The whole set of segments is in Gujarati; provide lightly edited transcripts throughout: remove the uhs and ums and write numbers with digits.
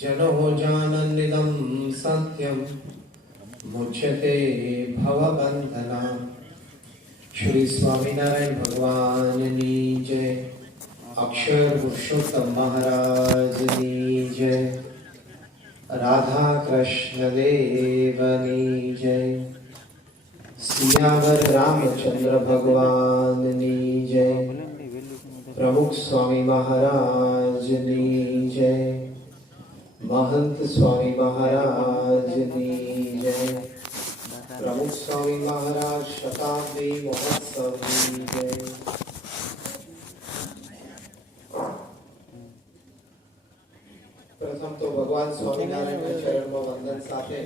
जनो जानन्निदं सत्यं मुच्यते भवबंधना। श्री स्वामीनारायण भगवान की जय। अक्षर पुरुषोत्तम महाराज की जय। राधा कृष्ण देव की जय। सियावर रामचंद्र भगवान की जय। प्रमुख स्वामी महाराज की जय। महंत स्वामी महाराज की जय। प्रमुख स्वामी महाराज शताब्दी महोत्सव की जय। प्रथम तो भगवान स्वामीनारायण के चरण में वंदन साथे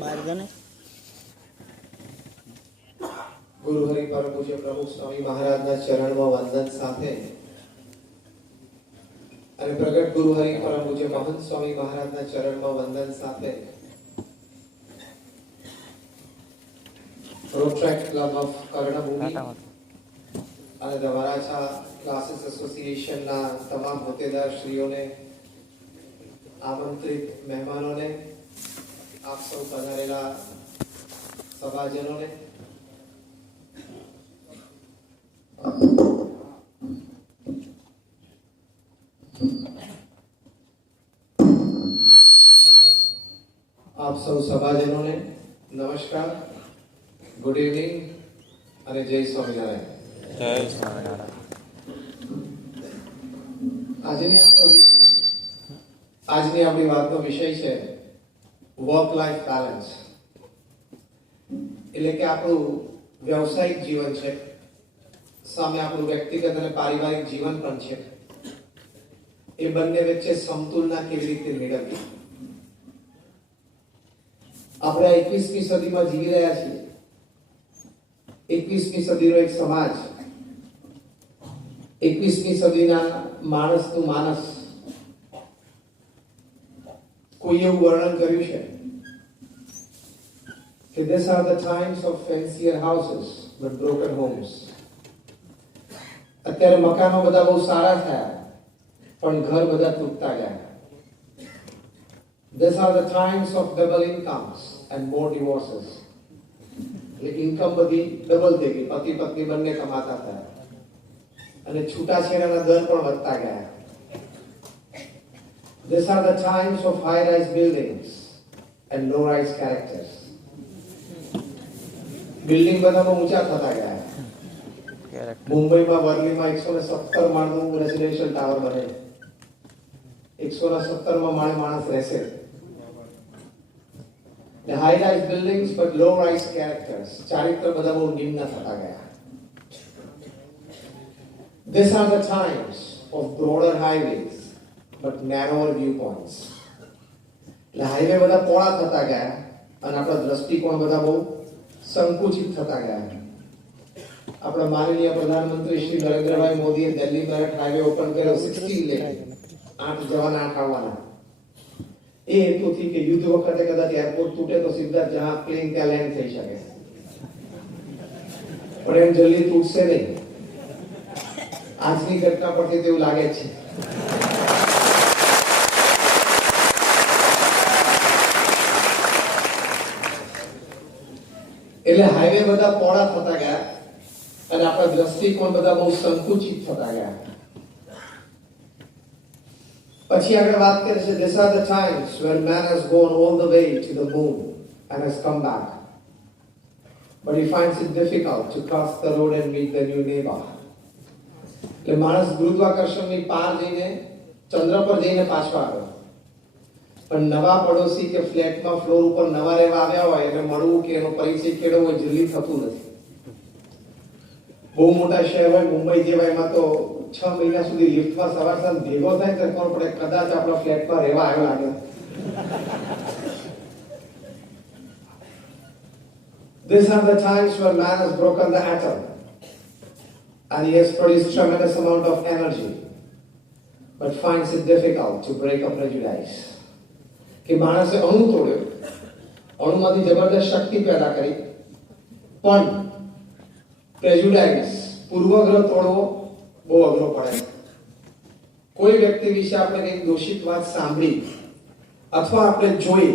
गुरु हरि परम पूज्य प्रमुख स्वामी महाराज ना चरण में वंदन साथे અને પ્રગટ ગુરુ હરિ પરમ પૂજ્ય મહંત સ્વામી મહારાજના ચરણમાં વંદન સાથે રોટ્રેક ક્લબ ઓફ કર્ણભૂમિ અને ધ વરાછા ક્લાસીસ એસોસિએશનના તમામ હોદ્દેદારશ્રીઓને, આમંત્રિત મહેમાનોને, આપ સૌ પધારેલા સભાજનોને आप सब सभाजनों ने नमस्कार, गुड इवनिंग અને જય સ્વામિનારાયણ। જય સ્વામિનારાયણ। આજની આપણી વાતનો વિષય છે વર્ક લાઈફ બેલેન્સ। એટલે કે આપણું વ્યવસાયિક જીવન છે, સામે આપણું વ્યક્તિગત અને પારિવારિક જીવન પણ છે। એ બંને વચ્ચે સમતુલના કેવી રીતે મેળવવી। આપણે 21મી સદીમાં જીવી રહ્યા છીએ। 21મી સદીનો એક સમાજ, 21મી સદીના માણસનું માનસ કોઈ એવું વર્ણન કર્યું છે કે these are the times of fancier houses but broken homes। અત્યારે મકાનો બધા બહુ સારા થયા પણ ઘર બધા તૂટતા ગયા। These are the times of double incomes and more divorces। Income બધી ડબલ થઈ ગઈ, પતિ પત્ની બંને કમાતા થયા અને છૂટાછેડાના દર પણ વધતા ગયા। These are the times of high-rise buildings and low-rise characters। Building બધામાં ઊંચા થતા ગયા। મુંબઈમાં વર્લીમાં 117 માળનું રેસિડેન્શિયલ ટાવર બને, 117માં માળે માણસ રહેશે। The high-rise buildings but low-rise characters, ચારિત્ર બધા બહુ નિમ્ન થતા ગયા। These are the times of broader highways but narrower viewpoints। એટલે હાઈવે બધા પહોળા થતા ગયા અને આપણા દ્રષ્ટિકોણ બધા બહુ સંકુચિત થતા ગયા। આપણા માનનીય પ્રધાનમંત્રી શ્રી નરેન્દ્રભાઈ મોદીએ દિલ્હી મેરઠ હાઈવે ઓપન કર્યો 16 લેન, 8 જવાના 8 આવવાના। એ હેતુથી કે યુદ્ધ વખતે કદાચ એરપોર્ટ તૂટે તો સીધા જ્યાં પ્લેન ત્યાં લેન્ડ થઈ શકે, પણ એમ જલ્દી તૂટશે નહીં। આજની ઘટના પરથી તેવું લાગે છે। એટલે હાઈવે બધા પહોળા થતા ગયા અને આપણા દ્રષ્ટિકોણ બધા બહુ સંકુચિત થતા ગયા। પછી આગળ વાત કરે છે these are the times when man has gone all the way to the moon and has come back, but he finds it difficult to cross the road and meet the new neighbor। એટલે માણસ ગુરુત્વાકર્ષણની પાર જઈને ચંદ્ર પર જઈને પાછો આવ્યો, પણ નવા પડોશી કે ફ્લેટમાં ફ્લોર ઉપર નવા રહેવા આવ્યા હોય એને મળવું કે એનો પરિચય કેળવવો જલ્દી થતું નથી। બહુ મોટા શહેર હોય મુંબઈ જેવા, એમાં તો 6 મહિના સુધી લિફ્ટમાં સવાર સાંજ ભેગો થાય તો ખબર પડે કદાચ આપણા ફ્લેટમાં રહેવા આવ્યો લાગે। These are the times where man has broken the atom and he has produced tremendous amount of energy but finds it difficult to break a prejudice। કે માણસે અણુ તોડ્યો, અણુમાંથી જબરદસ્ત શક્તિ પેદા કરી, પણ પ્રેજુડાઇઝ પૂર્વગ્રહ તોડવો બહુ અઘરો પડે। કોઈ વ્યક્તિ વિશે આપણે કંઈક દોષિત વાત સાંભળી અથવા આપણે જોઈ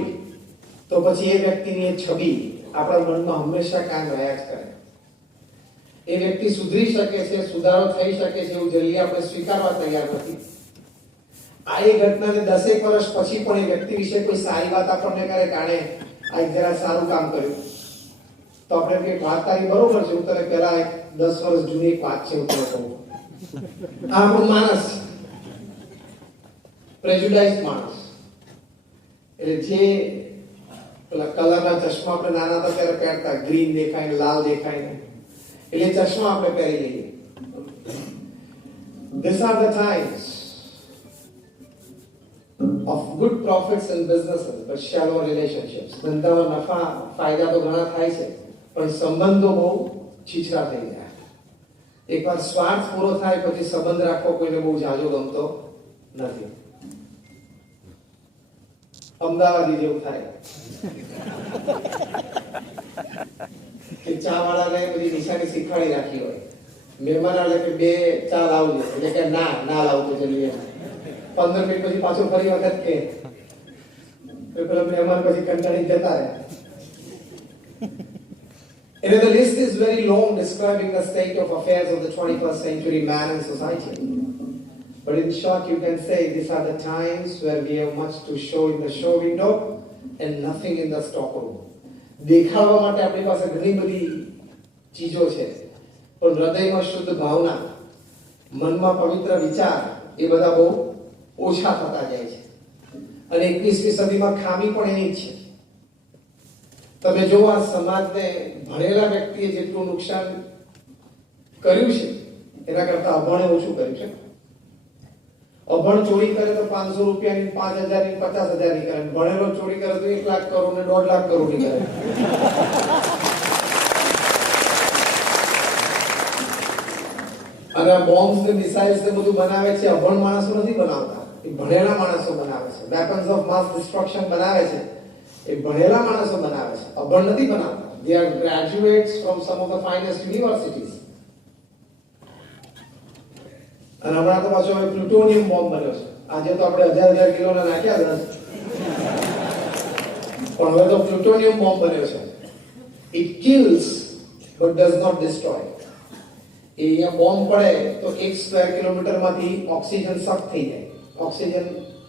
તો પછી એ વ્યક્તિની એ છબી આપણા મનમાં હંમેશા કાયમ રહ્યા જ કરે. એ વ્યક્તિ સુધરી શકે છે, સુધારો થઈ શકે છે એવું જલ્દી આપણે સ્વીકારવા તૈયાર નથી. આ એ ઘટનાને 10 વર્ષ પછી પણ એ વ્યક્તિ વિશે કોઈ સારી વાત આપણને કરે કે આણે આ એક જરા સારું કામ કર્યું, તો આપણે કે વાત તારી બરોબર છે, હું તને પહેલા 10 વર્ષ જૂની એક વાત છે હું તને કહું. આ આપણો માણસ, પ્રેજુડાઇઝ માણસ, એટલે જે પેલા કલરના ચશ્મા આપણે નાના હતા ત્યારે પહેરતા, ગ્રીન દેખાય ને લાલ દેખાય ને, એટલે ચશ્મા આપણે પહેરી લઈએ. These are the times of good profits in businesses but shallow relationships. ધંધામાં નફા ફાયદા તો ઘણા થાય છે પણ સંબંધો બહુ છીછરા થઈ જાય. એકવાર સ્વાર્થ પૂરો થાય પછી સંબંધ રાખવો કોઈને બહુ જાજો ગમતો નથી. અમદાવાદી જેવું થાય કે ચા વાળાને બધી નિશાની શીખવાડી રાખી હોય, મહેમાન આવે કે 2 ચા લાવજો એટલે કે ના લાવતો જલ્દી, 15 મિનિટ પછી પાછો ફરી વખત કે પેલા મહેમાન પછી કંટાળી જતા રહે. And the list is very long describing the state of affairs of the 21st century man and society. But in short, you can say these are the times where we have much to show in the show window and nothing in the stock room. દેખાડવા માટે આપણી પાસે ઘણી બધી ચીજો છે પણ હૃદયમાં શુદ્ધ ભાવના, મનમાં પવિત્ર વિચાર એ બધા બહુ ઓછા થતા જાય છે. અને 21મી સદીમાં ખામી પણ એની જ છે. તમે જો આ સમાજને ભણેલા વ્યક્તિએ જેટલું નુકસાન કર્યું છે એના કરતા અભણે ઓછું કર્યું છે. અભણ ચોરી કરે તો 500 રૂપિયાની, 5000ની, 50000ની કરે, ભણેલો ચોરી કરે તો 1 લાખ કરોડ ને 1.5 લાખ કરોડની કરે. અને બોમ્બ્સ ને મિસાઇલ્સ ને બધું બનાવે છે અભણ માણસો નથી બનાવતા, એ ભણેલા માણસો બનાવે છે. વેપન્સ ઓફ માસ ડિસ્ટ્રક્શન બનાવે છે એ ભણેલા માણસો બનાવે છે, અભણ નથી બનાવતા. They are graduates from some of the finest universities. અને હમણાં તો પાછો પ્લુટોનિયમ બોમ્બ બન્યો છે. આજે તો આપણે 1000 કિલોના નાખ્યા 10, પણ હવે તો પ્લુટોનિયમ બોમ્બ બન્યો છે. It kills but does not destroy. એ અહીંયા બોમ્બ પડે તો 1 સ્ક્વેર કિલોમીટરમાંથી ઓક્સિજન સક થઈ જાય, ઓક્સિજન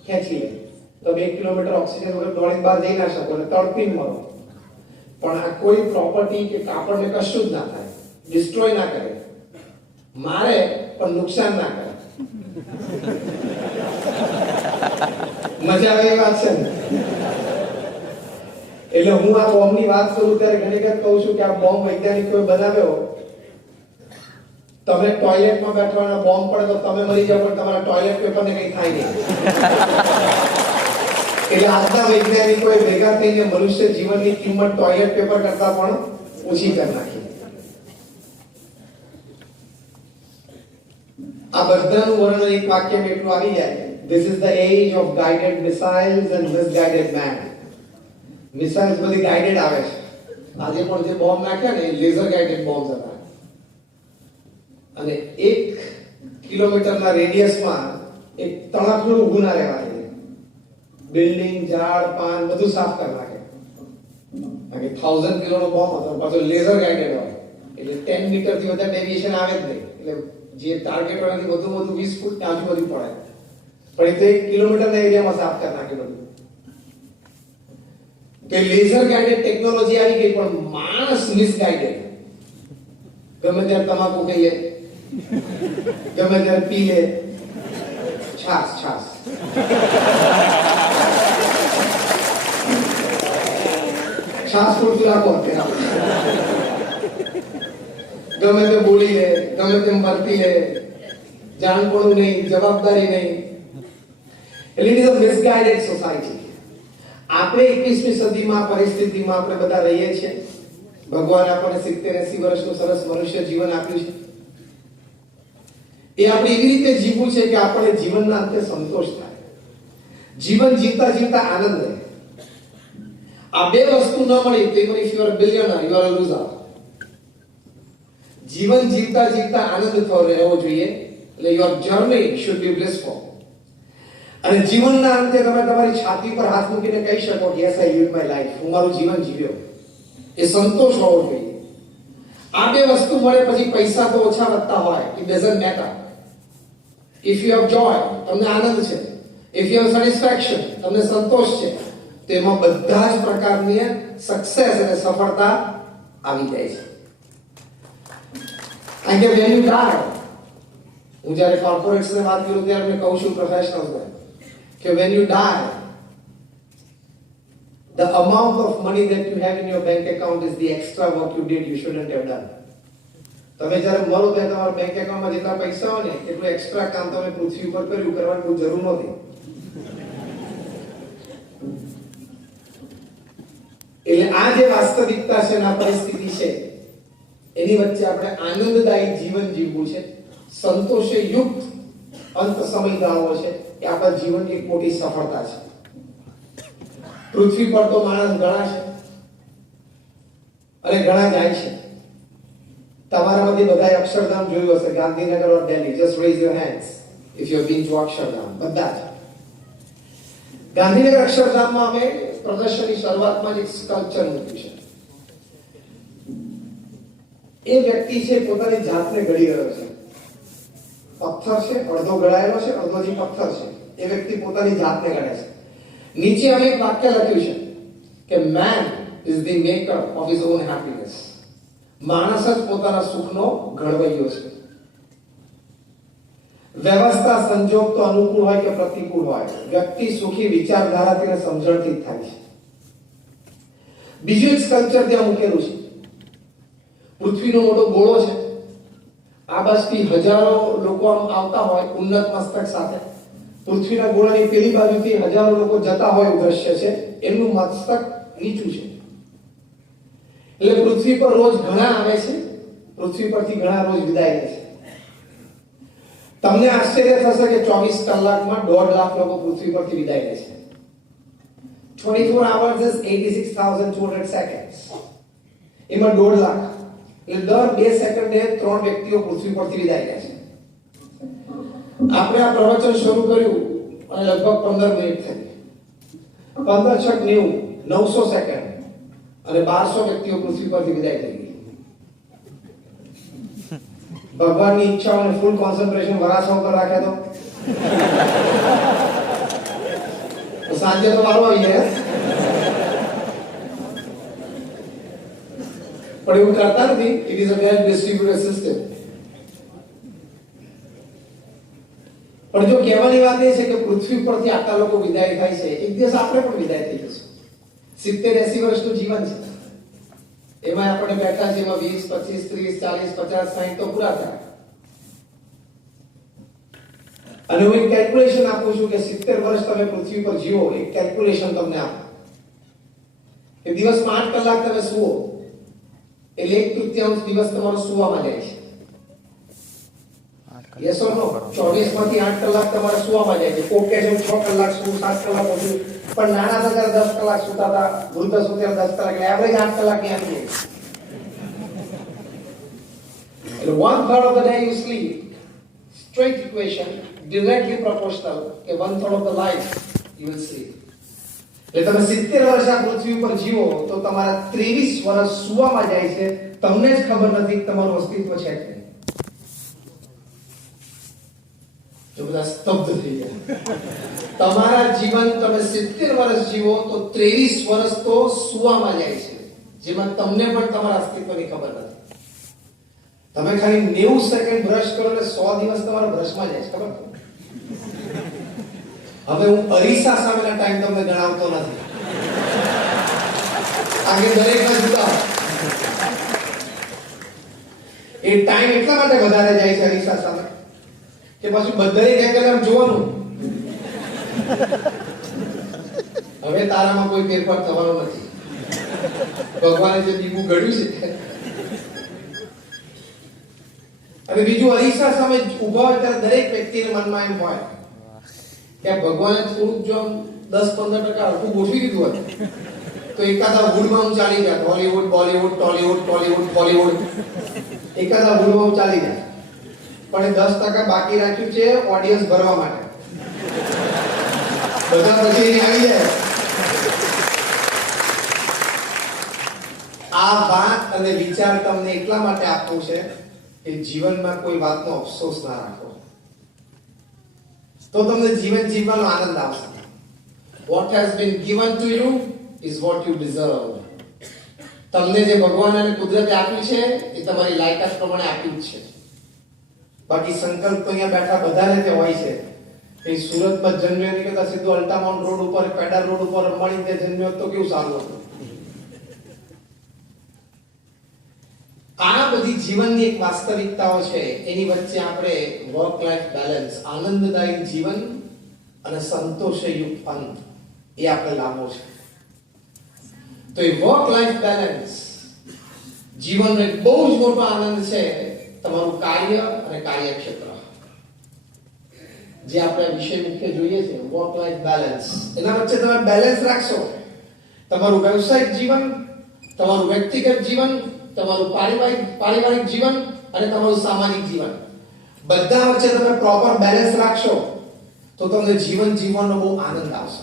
ખેંચી લે. તમે 1 કિલોમીટર ઓક્સિજન વગર દોડીને બહાર જઈ ના શકો એટલે તડપીને મરો. પણ આ કોઈ પ્રોપર્ટી કે કાપડને કશું જ ના થાય, ડિસ્ટ્રોય ના કરે, મારે પણ નુકસાન ના કરે. મજા આવે એ વાત છે ને. એટલે હું આ બોમ્બની વાત કરું ત્યારે ઘણી વખત કહું છું કે આ બોમ્બ વૈજ્ઞાનિકોએ બનાવ્યો. તમે ટોયલેટમાં બેઠવાના બોમ્બ પડે તો તમે મરી જાવ પણ તમારા ટોયલેટ પેપરને કંઈ થાય નહીં. એટલે આજના વૈજ્ઞાનિકોએ ભેગા થઈને મનુષ્ય જીવનની કિંમત ટોયલેટ પેપર કરતા પણ ઓછી કરી નાખી. આ બધાનું વર્ણન એક વાક્યમાં એટલું આવી જાય. This is the age of guided missiles and misguided man. Missiles બધી ગાઈડેડ આવે છે. આજે પણ જે બોમ્બ નાખ્યા ને એ લેઝર ગાઈડેડ બોમ્બ્સ હતા. અને 1 કિલોમીટરના રેડિયસમાં એક તણખલું ઊભું ના રહેવા દે. બિલ્ડિંગ, ઝાડ, પાન બધું સાફ કરી નાખે. કારણ કે 1000 કિલોનો બોમ્બ હતો, પાછો લેઝર ગાઈડેડ હોય એટલે 10 મીટરથી વધારે ડેવિએશન આવે જ નહીં. એટલે જે ટાર્ગેટ હોય એનાથી વધુ 20 ફૂટ આજુબાજુ પડે. પણ એ તો 1 કિલોમીટરના એરિયામાં સાફ કરી નાખે બધું. કે લેઝર ગાઈડેડ ટેકનોલોજી આવી ગઈ પણ માણસ મિસગાઈડેડ. ગમે ત્યારે તમાકુ ખાઈએ, ગમે ત્યારે પી લે, છાસ પૂરતું રાખો. ગમે તે બોલી લે, ગમે તેમ વર્તી લે, જાણપણું નહીં, જવાબદારી નહીં. એટલે ઇટ ઇઝ અ મિસગાઈડેડ સોસાયટી. આપણે 21મી સદીમાં પરિસ્થિતિમાં આપણે બધા રહીએ છીએ. ભગવાન આપણને 70-80 વર્ષનું સરસ મનુષ્ય જીવન આપ્યું છે. એ આપણે એવી રીતે જીવવું છે કે આપણને જીવનના અંતે સંતોષ થાય, જીવન જીવતા જીવતા આનંદ રહે. આ બે વસ્તુ ન મળી તો even if you are a billionaire you are a loser. જીવન જીવતા જીવતા આનંદ રહેવો જોઈએ. એટલે યોર જર્ની શુડ બી બ્લિસફુલ. અને જીવનના અંતે તમે તમારી છાતી પર હાથ મૂકીને કહી શકો કે yes I live my life, હું મારું જીવન જીવ્યો. એ સંતોષ હોવો જોઈએ. આ બે વસ્તુ મળે પછી પૈસા તો ઓછા વધતા હોય, it doesn't matter. If you have joy, તમને આનંદ છે. ઇફ યુ હેવ સેટિસ્ફેક્શન, તમને સંતોષ છે, તો એમાં બધા જ પ્રકારની સક્સેસ અને સફળતા આવી જાય છે. કારણ કે વેન યુ ડાય, હું જ્યારે કોર્પોરેટ્સ ને વાત કરું ત્યારે મેં કહું છું પ્રોફેશનલ્સને કે when you die, the amount of money that you have in your bank account is the extra work you did you shouldn't have done. તમે જ્યારે મરો ત્યારે તમારા બેંક એકાઉન્ટમાં જેટલા પૈસા હોય ને એટલું એક્સ્ટ્રા કામ તમે પૃથ્વી ઉપર કર્યું કરવાની કોઈ જરૂર નહોતી. એટલે આ જે વાસ્તવિકતા છે આ પરિસ્થિતિ છે એની વચ્ચે આપણે આનંદદાયી જીવન જીવવું છે, સંતોષે યુક્ત અંત સમય ગાળવો છે. એ આપણા જીવનની એક મોટી સફળતા છે. પૃથ્વી પર તો માણસ ઘણા છે અને ઘણા જાય છે. તમારામાંથી બધાએ અક્ષરધામ જોયું હશે, Gandhinagar or Delhi. Just raise your hands if you have been to Akshardham. બધા જ. ગાંધીનગર અક્ષરધામમાં અમે પ્રદર્શનની શરૂઆતમાં જ એક સ્કલ્પચર મૂક્યું છે. એ વ્યક્તિ છે પોતાની જાતને ઘડી રહ્યો છે. પથ્થર છે, અડધો ઘડાયેલો છે, અડધો જે પથ્થર છે. એ વ્યક્તિ પોતાની જાતને ઘડે છે. નીચે અમે એક વાક્ય લખ્યું છે કે man is the maker of his own happiness. માણસ જ પોતાના સુખનો ઘડવૈયો છે. વ્યવસ્થા સંજોગ તો અનુકૂળ હોય કે પ્રતિકૂળ હોય, વ્યક્તિ સુખી વિચારધારાથી અને સમજણથી જ થાય છે. બીજું એક સ્કલ્પચર ત્યાં મૂકેલું છે. પૃથ્વીનો મોટો ગોળો છે. આ બાજુથી હજારો લોકો આમ આવતા હોય ઉન્નત મસ્તક સાથે. પૃથ્વીના ગોળાની પેલી બાજુથી હજારો લોકો જતા હોય એવું દ્રશ્ય છે. એમનું મસ્તક નીચું છે. એટલે પૃથ્વી પર રોજ ઘણા આવે છે, પૃથ્વી પરથી ઘણા રોજ વિદાય લે છે. તમને આશ્ચર્ય થશે કે 24 કલાકમાં 1.5 લાખ લોકો પૃથ્વી પરથી વિદાય લે છે. 24 hours is 86,200 seconds. એમાં 1.5 લાખ એટલે દર 2 સેકન્ડે 3 વ્યક્તિઓ પૃથ્વી પરથી વિદાય લે છે. આપણે આ પ્રવચન શરૂ કર્યું અને લગભગ 15 મિનિટ થઈ. 15 છક 90, 900 સેકન્ડ અને 1200 વ્યક્તિઓ પૃથ્વી પરથી વિદાય થઈ ગઈ. ભગવાનની ઈચ્છા અને ફૂલ કોન્સન્ટ્રેશન વરાછા ઉપર રાખે તો સાંજે તો વારો આવી જાય. પણ એવું કરતા નથી. It is a well distributed system. પણ જો કહેવાની વાત એ છે કે પૃથ્વી પરથી આટલા લોકો વિદાય થાય છે, એક દિવસ આપણે પણ વિદાય થઈ જશું. 70-80 વર્ષનું જીવન છે. એમાં આપણે બેઠા છે, એમાં 20, 25, 30, 40, 50, 60 તો પૂરા થાય. અને હું એક કેલ્ક્યુલેશન આપું છું કે 70 વર્ષ તમે પૃથ્વી પર જીવો, એક કેલ્ક્યુલેશન તમને આપું કે દિવસમાં 8 કલાક તમે સુવો એટલે 1/3 દિવસ તમારો સુવામાં જાય છે. યસ ઓર નો? 24 માંથી 8 કલાક તમારે સુવામાં જાય છે. કોક કે છે 6 કલાક સુવું, 7 કલાક સુવું, પણ નાના હતા ત્યારે 10 કલાક સુતા હતા, વૃદ્ધ સુતા ત્યારે 10 કલાક, એટલે એવરેજ 8 કલાક ની આવી જાય. એટલે 1/3 of the day you sleep. Straight equation, directly proportional કે 1/3 of the life you will sleep. એટલે તમે 70 વર્ષ આ પૃથ્વી ઉપર જીવો તો તમારા 23 વર્ષ સુવામાં જાય છે. તમને જ ખબર નથી કે તમારું અસ્તિત્વ છે કે નહીં. જો બધા સ્તબ્ધ થઈ ગયા. તમારા જીવન તમે 70 વર્ષ જીવો તો 23 વર્ષ તો સુવામાં જાય છે, જેમાં તમને પણ તમારા અસ્તિત્વની ખબર નથી. તમે ખાલી 90 સેકન્ડ બ્રશ કરો એટલે 100 દિવસ તમારા બ્રશમાં જાય છે, ખબર? હવે હું અરીસા સામેના ટાઈમ તમને ગણાવતો નથી. આગે દરેકના જુદા. એ ટાઈમ એટલા માટે વધારે જાય છે અરીસા સામે કે પાછું બધાય એંગલ આમ જોવાનું. હવે તારામાં કોઈ ફેરફાર થવાનો નથી. ભગવાને જે દીવું ઘડ્યું છે. અને બીજું અરીસા સામે ઉભા હોય ત્યારે દરેક વ્યક્તિના મનમાં એમ હોય કે ભગવાને થોડુંક જો 10-15% હરખું ગોઠવી દીધું હોય તો એકાદા વુડમાં ચાલી જાય. હોલીવુડ, બોલીવુડ, ટોલીવુડ, ટોલીવુડ, બોલીવુડ, એકાદા વુડમાં ચાલી જાય. પણ 10% બાકી રાખ્યું છે ઓડિયન્સ ભરવા માટે. બધા પછી અહીં આવી જાય. આ વાત અને વિચાર તમને એટલા માટે આપવું છે કે જીવનમાં કોઈ વાતનો અફસોસ ના રાખો, તો તમને જીવન જીવવાનો આનંદ આવશે. What has been given to you is what you deserve. તમને જે ભગવાન અને કુદરતે આપ્યું છે એ તમારી લાયકાત પ્રમાણે આપ્યું છે. બાકી સંકલ્પ તો અહીંયા બેઠા બધાને તે હોય છે. એ સુરતમાં જન્મ્યો નહીં કદાચ સીધો અલ્ટામાઉન્ટ રોડ ઉપર પેડર રોડ ઉપર અંબાણી તે જન્મ્યો તો કેવું સારું હતું. આ બધી જીવનની એક વાસ્તવિકતાઓ છે, એની વચ્ચે આપણે વર્ક લાઈફ બેલેન્સ, આનંદદાયક જીવન અને સંતોષયુક્ત અંત એ આપણે લાવવો છે. તો એ વર્ક લાઈફ બેલેન્સ જીવનનો એક બહુ જ મોટો આનંદ છે, તમારું કાર્ય અને કાર્યક્ષેત્ર. જે આપણે વિષય મુખ્ય જોઈએ છે વર્ક લાઈફ બેલેન્સ, એના વચ્ચે તમે બેલેન્સ રાખશો, તમારું વ્યવસાયિક જીવન, તમારું વ્યક્તિગત જીવન, તમારું પારિવારિક જીવન અને તમારું સામાજિક જીવન, બધા વચ્ચે તમે પ્રોપર બેલેન્સ રાખશો તો તમને જીવન જીવવાનો બહુ આનંદ આવશે.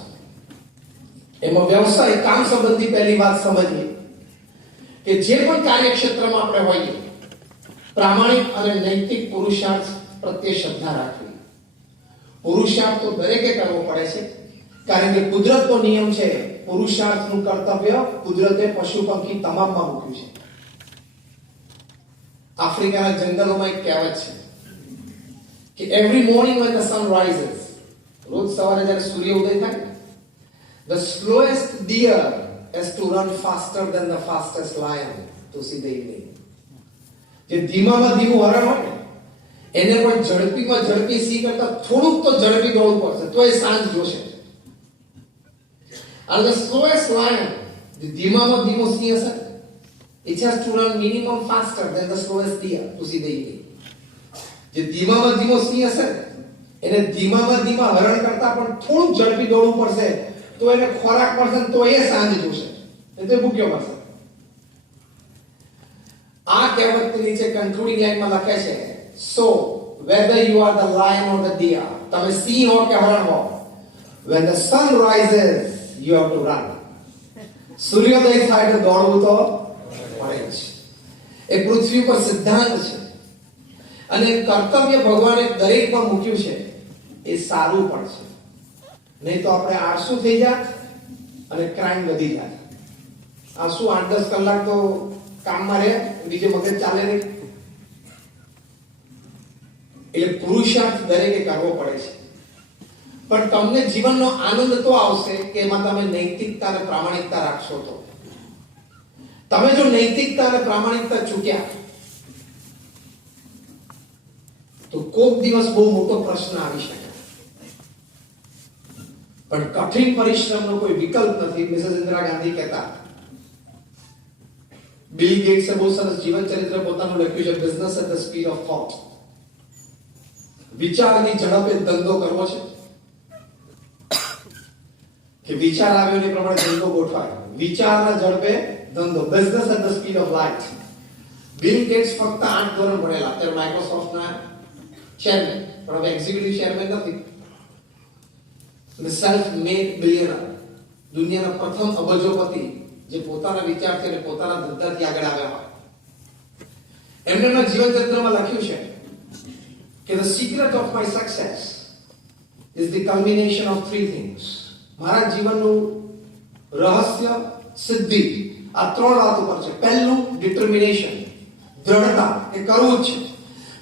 એમાં વ્યવસાય, કામ સંબંધી પહેલી વાત સમજીએ કે જે પણ કાર્યક્ષેત્રમાં આપણે હોઈએ, પ્રામાણિક અને નૈતિક પુરુષાર્થ પ્રત્યે શ્રદ્ધા રાખવી. પુરુષાર્થ તો દરેકે કરવો પડે છે, કારણ કે કુદરતનો નિયમ છે, પુરુષાર્થનું કર્તવ્ય કુદરતે પશુ પંખી તમામમાં મૂક્યું છે. આફ્રિકાના જંગલોમાં એક કહેવત છે કે every morning when the sun rises, રોજ સવારે જ્યારે સૂર્ય ઉદય થાય, the slowest deer has to run faster than the fastest lion to see the evening. જે ધીમામાં ધીમું હરણ હોય ને, એને પણ ઝડપીમાં ઝડપી સિંહ કરતા થોડુંક તો ઝડપી દોડવું પડશે તો એ સાંજ જોશે. અને the slowest lion, જે ધીમામાં ધીમો સિંહ હશે, it has to run minimum faster than the slowest deer to see the evening. જે ધીમામાં ધીમો સિંહ હશે, એને ધીમામાં ધીમા હરણ કરતા પણ થોડુંક ઝડપી દોડવું પડશે તો એને ખોરાક મળશે, તો એ સાંજ જોશે, એ તો ભૂખ્યો મળશે. આ કહેવતની નીચે કન્ક્લુડિંગ લાઈનમાં લખે છે, so whether you are the lion or the deer, તમે સિંહ હો કે હરણ હો, when the sun rises you have to run. સૂર્યોદય થાય તો દોડવું તો પડે જ. એ પૃથ્વી પર સિદ્ધાંત છે અને કર્તવ્ય ભગવાને દરેકમાં મૂક્યું છે. એ સારું પણ છે, નહીં તો આપણે આળસુ થઈ જાત અને ક્રાઇમ વધી જાત. આળસુ 8-10 કલાક તો કામમાં રહે, બીજે મગજ ચાલે નહીં. એટલે પુરુષાર્થ દરેકે કરવો પડે છે, પણ તમને જીવનનો આનંદ તો આવશે કે એમાં તમે નૈતિકતા અને પ્રામાણિકતા રાખશો. તો તમે જો નૈતિકતા અને પ્રામાણિકતા ચૂક્યા તો કોક દિવસ બહુ મોટો પ્રશ્ન આવી શકે. પણ કઠિન પરિશ્રમનો કોઈ વિકલ્પ નથી. મિસેસ ઇન્દિરા ગાંધી કહેતા, બિલ ગેટ્સે બહુ સરસ જીવન ચરિત્ર પોતાનું લખ્યું છે, business at the speed of thought. વિચારની ઝડપે ધંધો કરવો છે કે વિચાર આવ્યો ને પ્રમાણે ધંધો ગોઠવાય. વિચારના ઝડપે ધંધો, business at the speed of light. Bill Gates ફક્ત 8 ધોરણ ભણેલા, અત્યારે માઇક્રોસોફ્ટના ચેરમેન, પણ હવે એક્ઝિક્યુટિવ ચેરમેન નથી. સેલ્ફ મેડ બિલિયનર, દુનિયાના પ્રથમ અબજોપતિ જે પોતાના વિચારથી અને પોતાના ધંધાથી આગળ આવ્યા હોય. એમના જીવન ચરિત્રમાં લખ્યું છે કે the secret of my success is the culmination of 3 things. મારા જીવનનું રહસ્ય, સિદ્ધિ આ 3 વાત ઉપર છે. પહેલું ડિટર્મિનેશન, દ્રઢતા, એ કરવું જ છે.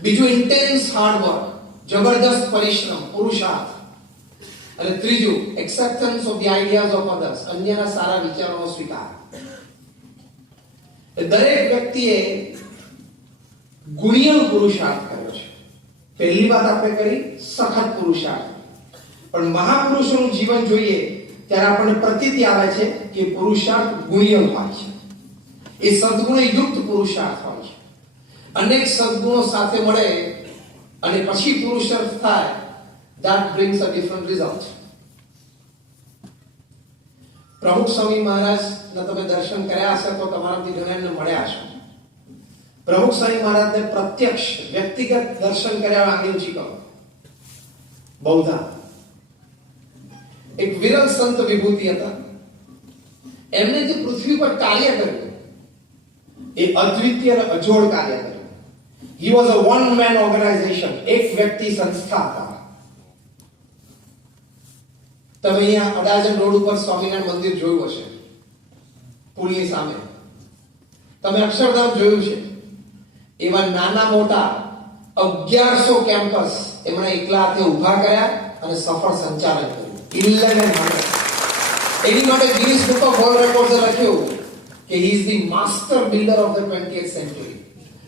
બીજું ઇન્ટેન્સ હાર્ડ વર્ક, જબરદસ્ત પરિશ્રમ, પુરુષાર્થ. અને ત્રીજું acceptance of the ideas of others, અન્યના સારા વિચારોનો સ્વીકાર. દરેક વ્યક્તિએ ગુણિયલ પુરુષાર્થ કર્યો છે. પહેલી વાત આપણે કરી સખત પુરુષાર્થ, પણ મહાપુરુષોનું જીવન જોઈએ ત્યારે આપણને પ્રતીતિ આવે છે કે પુરુષાર્થ ગુણિયલ હોય છે. એ સદગુણે યુક્ત પુરુષાર્થ હોય છે. અનેક સદગુણો સાથે મળે અને પછી પુરુષાર્થ થાય, that brings a different result. પ્રમુખ સ્વામી મહારાજના તમે દર્શન કર્યા હશે તો તમારાથી ઘણાને મળ્યા હશે. પ્રમુખ સ્વામી મહારાજને પ્રત્યક્ષ વ્યક્તિગત દર્શન કર્યા આંગળી ઊંચી કરો. બૌદ્ધા એક વિરલ સંત વિભૂતિ હતા. એમને જે પૃથ્વી પર કાર્ય કર્યું એ અદ્વિતીય અને અજોડ કાર્ય કર્યું. He was a one man organization. એક વ્યક્તિ સંસ્થા હતા. તમે અહીંયા અડાજણ રોડ ઉપર સ્વામિનારાયણ મંદિર જોયું હશે, પુલની સામે. તમે અક્ષરધામ જોયું છે. એવા નાના મોટા 1100 કેમ્પસ એમણે એકલા હાથે ઊભા કર્યા અને સફળ સંચાલન કર્યું. 1100. એની માટે ગિનિસ બુક ઓફ વર્લ્ડ રેકોર્ડ્સે લખ્યું કે he is the master builder of the 20th century.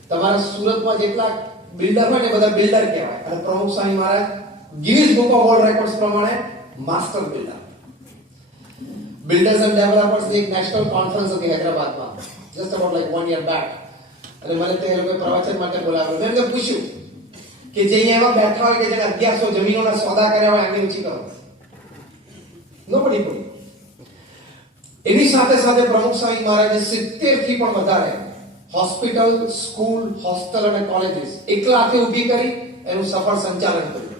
તમારા સુરતમાં જેટલા બિલ્ડર હોય ને બધા બિલ્ડર કહેવાય, અને Pramukh Swami Maharaj Guinness book of world records પ્રમાણે master builder. Builders and developers ની એક નેશનલ કોન્ફરન્સ હતી હૈદરાબાદમાં, just about like 1 year back. અને મને તે લોકોએ પ્રવચન માટે બોલાવ્યો. મેં એમને પૂછ્યું કે જે અહીંયા એવા બેઠા હોય કે જેને 1100 જમીનોના સોદા કર્યા હોય, એમની ઊંચી કરો. Nobody code. એની સાથે સાથે પ્રમુખ સ્વામી મહારાજે 70 થી પણ વધારે હોસ્પિટલ, સ્કૂલ, હોસ્ટેલ અને કોલેજીસ એકલા હાથે ઊભી કરી એનું સફળ સંચાલન કર્યું.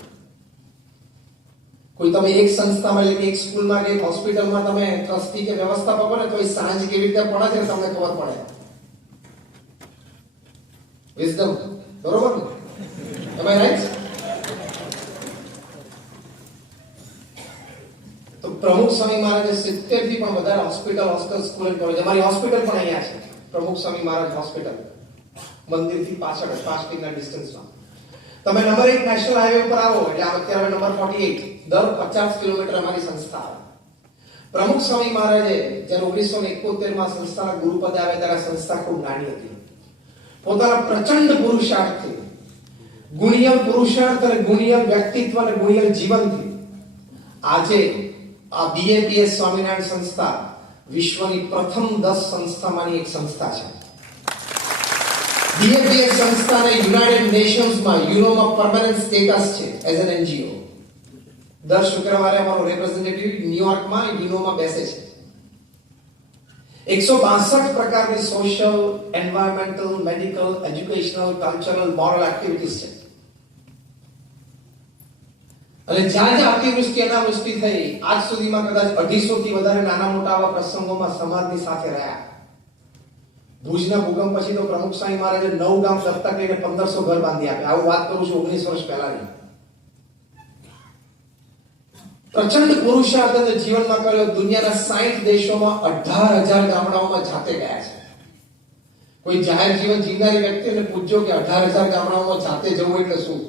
કોઈ તમે એક સંસ્થામાં એટલે કે એક સ્કૂલમાં કે એક હોસ્પિટલમાં તમે ટ્રસ્ટી કે વ્યવસ્થાપક હો ને તો એ સાંજ કેવી રીતે પડે છે તમને ખબર પડે. વિઝડમ, બરોબર ને? Am I right? તો પ્રમુખ સ્વામી મહારાજે 70 થી પણ વધારે હોસ્પિટલ, હોસ્ટેલ, સ્કૂલ અને કોલેજ. અમારી હોસ્પિટલ પણ અહીંયા છે, પ્રમુખ સ્વામી મહારાજ હોસ્પિટલ, મંદિરથી પાછળ 5 કિલોમીટર ડિસ્ટન્સમાં. તમે નંબર 1 નેશનલ હાઈવે ઉપર આવો એટલે અત્યારે નંબર 48, દર 50 કિલોમીટર અમારી સંસ્થા. પ્રમુખ સ્વામી મહારાજે જ્યારે 1971 માં સંસ્થાના ગુરુપદે આવ્યા ત્યારે સંસ્થા ખૂબ નાની હતી. પોતાના પ્રચંડ પુરુષાર્થથી, ગુણિયલ પુરુષાર્થ અને ગુણિયલ વ્યક્તિત્વ અને ગુણિયલ જીવનથી આજે આ બીએપીએસ સ્વામિનારાયણ સંસ્થા વિશ્વની પ્રથમ 10 સંસ્થામાંની એક સંસ્થા છે. બીએપીએસ સંસ્થાને યુનાઇટેડ નેશન્સમાં યુનોમાં પરમેનન્ટ સ્ટેટસ છે એઝ એન એનજીઓ. દર શુક્રવારે અમારો રેપ્રેઝેન્ટેટિવ ન્યુયોર્કમાં યુનોમાં બેસે છે. 162 પ્રકારની social, environmental, medical, educational, cultural, moral activities છે. અને જ્યાં જ્યાં અતિવૃષ્ટિ અનાવૃષ્ટિ થઈ આજ સુધીમાં કદાચ 250 થી વધારે નાના મોટા આવા પ્રસંગોમાં સમાજની સાથે રહ્યા. ભુજના ભૂકંપ પછી તો પ્રમુખ સ્વામી મહારાજે 9 ગામ દત્તક લઈને 1500 ઘર બાંધી આપ્યા. આવું વાત કરું છું 19 વર્ષ પહેલાની. પ્રચંડ પુરુષાર્થ અને જીવનમાં કર્યો. દુનિયાના 60 દેશોમાં 18000 ગામડાઓમાં જાતે ગયા છે. કોઈ જાહેર જીવન જીવનારી વ્યક્તિને પૂછજો કે 18000 ગામડાઓમાં જાતે જવું એટલે શું?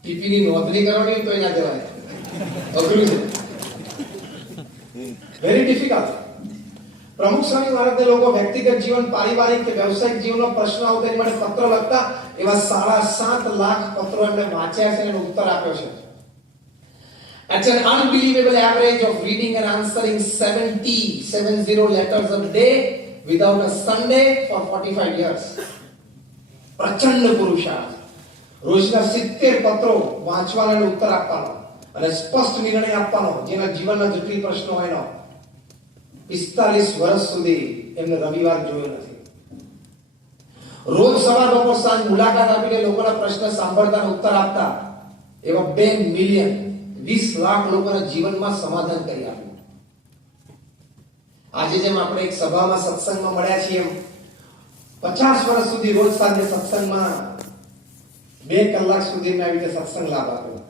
ટીપીની નોંધણી કરવાની તો ના જવાય, અઘરું છે, વેરી ડિફિકલ્ટ. પ્રમુખ સ્વામી મહારાજને લોકો વ્યક્તિગત જીવન, પારિવારિક કે વ્યવસાયિક જીવનનો પ્રશ્ન આવતો એની માટે પત્ર લખતા. એવા 7.5 લાખ પત્રો એમણે વાંચ્યા છે અને ઉત્તર આપ્યો છે. At an unbelievable average of reading and answering 70 letters a day without a Sunday for 45 years. પ્રચંડ પુરુષાર્થ. રોજના 70 પત્રો વાંચવાના અને ઉત્તર આપવાનો અને સ્પષ્ટ નિર્ણય આપવાનો જેના જીવનના જટિલ પ્રશ્નો હોય. 45 વર્ષ સુધી એમને રવિવાર જોયો નથી. રોજ સવાર બપોર સાંજ મુલાકાત આપીને લોકોના પ્રશ્ન સાંભળતા અને ઉત્તર આપતા. એવા 2 મિલિયન 20 લાખ લોકોના જીવનમાં સમાધાન કરી આપ્યું. આજે જેમ આપણે એક સભામાં સત્સંગમાં મળ્યા છીએ એમ 50 વર્ષ સુધી રોજ સાંજે સત્સંગમાં 2 કલાક સુધી આવી રીતે સત્સંગ લાભ આપ્યો.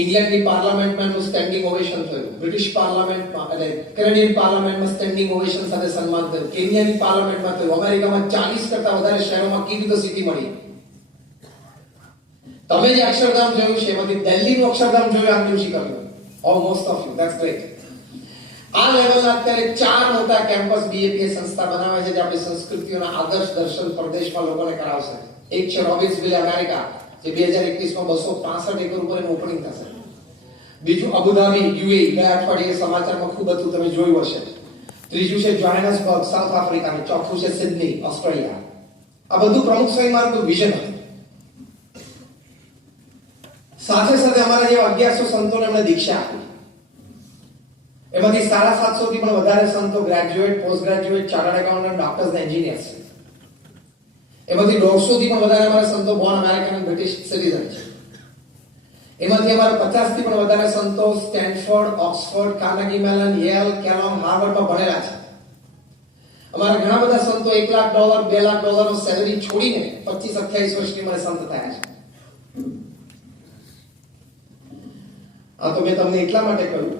ઇંગ્લેન્ડની પાર્લામેન્ટમાં એનું સ્ટેન્ડિંગ ઓવેશન થયું. બ્રિટિશ પાર્લામેન્ટમાં એટલે કેનેડિયન પાર્લામેન્ટમાં સ્ટેન્ડિંગ ઓવેશન સાથે સન્માન થયું. કેન્યાની પાર્લામેન્ટમાં થયું. અમેરિકામાં 40 કરતા વધારે શહેરોમાં કી ટુ ધ સિટી મળી. તમે જે અક્ષરધામ જોયું છે એમાંથી દિલ્હીનું અક્ષરધામ જોયું આમ ઊંચી કર્યું. Almost of you, that's great. આ લેવલના અત્યારે 4 મોટા કેમ્પસ બીએપીએસ સંસ્થા બનાવે છે જે આપણી સંસ્કૃતિઓના આદર્શ દર્શન પ્રદેશમાં લોકોને કરાવશે. એક છે રોબિન્સવિલ, અમેરિકા, જે 2021માં 265 એકર ઉપર એનું ઓપનિંગ થશે. બીજું અબુધાબી, યુએઈ, ગયા અઠવાડિયે સમાચારમાં ખૂબ હતું, તમે જોયું હશે. ત્રીજું છે જોહાનસબર્ગ, સાઉથ આફ્રિકા, અને ચોથું છે સિડની, ઓસ્ટ્રેલિયા. આ બધું પ્રમુખ સ્વામી મહારાજનું વિઝન હતું. સાથે સાથે અમારા જેવા 1100 સંતોને એમણે દીક્ષા આપી. એમાંથી 750 થી પણ વધારે સંતો graduate, post graduate, chartered accountant, doctors અને એન્જિનિયર્સ છે. એમાંથી 150 થી પણ વધારે અમારા સંતો બોર્ન અમેરિકન અને બ્રિટિશ સિટીઝન છે. એમાંથી અમારા 50 થી પણ વધારે સંતો Stanford, Oxford, Carnegie Mellon, Yale, કેલોન, હાર્વર્ડમાં ભણેલા છે. અમારા ઘણા બધા સંતો $1 લાખ, $2 લાખનો સેલરી છોડીને 25-28 વર્ષની મને સંત થયા છે. આ તો મેં તમને એટલા માટે કહ્યું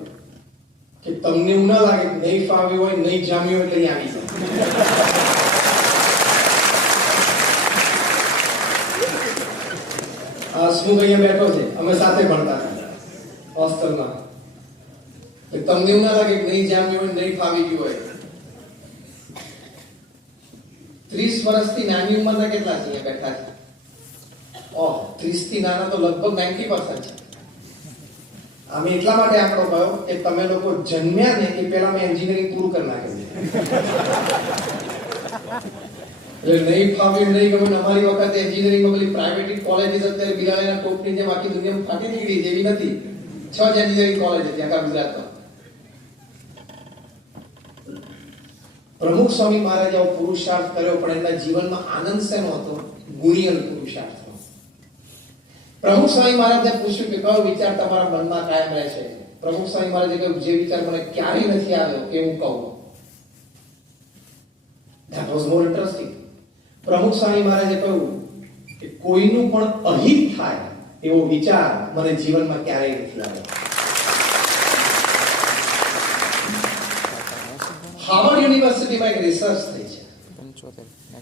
કે તમને એવું ના લાગે કે નહીં ફાવ્યું હોય, નહીં જામ્યું હોય એટલે અહીં આવી જાય. સ્મુખ અહીંયા બેઠો છે, અમે સાથે ભણતા હતા હોસ્ટેલમાં. તમને એવું ના લાગે કે નહીં જામ્યું હોય, નહીં ફાવી ગયું હોય. 30 વર્ષથી નાની ઉંમરના કેટલા છે અહીંયા બેઠા છે? 30 થી નાના તો લગભગ 90% છે. અમે એટલા માટે આંકડો કહ્યો કે તમે લોકો જન્મ્યા ને એ પહેલા મેં એન્જિનિયરિંગ પૂરું કરી નાખ્યું. એટલે નહીં ફાવ્યું, નહીં ગમે. અમારી વખતે એન્જિનિયરિંગમાં પેલી પ્રાઇવેટ કોલેજીસ અત્યારે બિલાડીના ટોપની જેમ આખી દુનિયામાં ફાટી નીકળી જેવી નથી. 6 એન્જિનિયરિંગ કોલેજ હતી આખા ગુજરાતમાં. પ્રમુખ સ્વામી મહારાજે આવો પુરુષાર્થ કર્યો, પણ એમના જીવનમાં આનંદ શેનો હતો? ગુણિયલ પુરુષાર્થ. પ્રમુખ સ્વામી મહારાજને પૂછ્યું કે કયો વિચાર તમારા મનમાં કાયમ રહે છે? પ્રમુખ સ્વામી મહારાજે કહ્યું, જે વિચાર મને ક્યારેય નથી આવ્યો કે હું કહું. That was more interesting. પ્રમુખ સ્વામી મહારાજે કહ્યું કે કોઈનું પણ અહિત થાય એવો વિચાર મને જીવનમાં ક્યારેય નથી આવ્યો. હાર્વર્ડ યુનિવર્સિટીમાં એક રિસર્ચ થઈ છે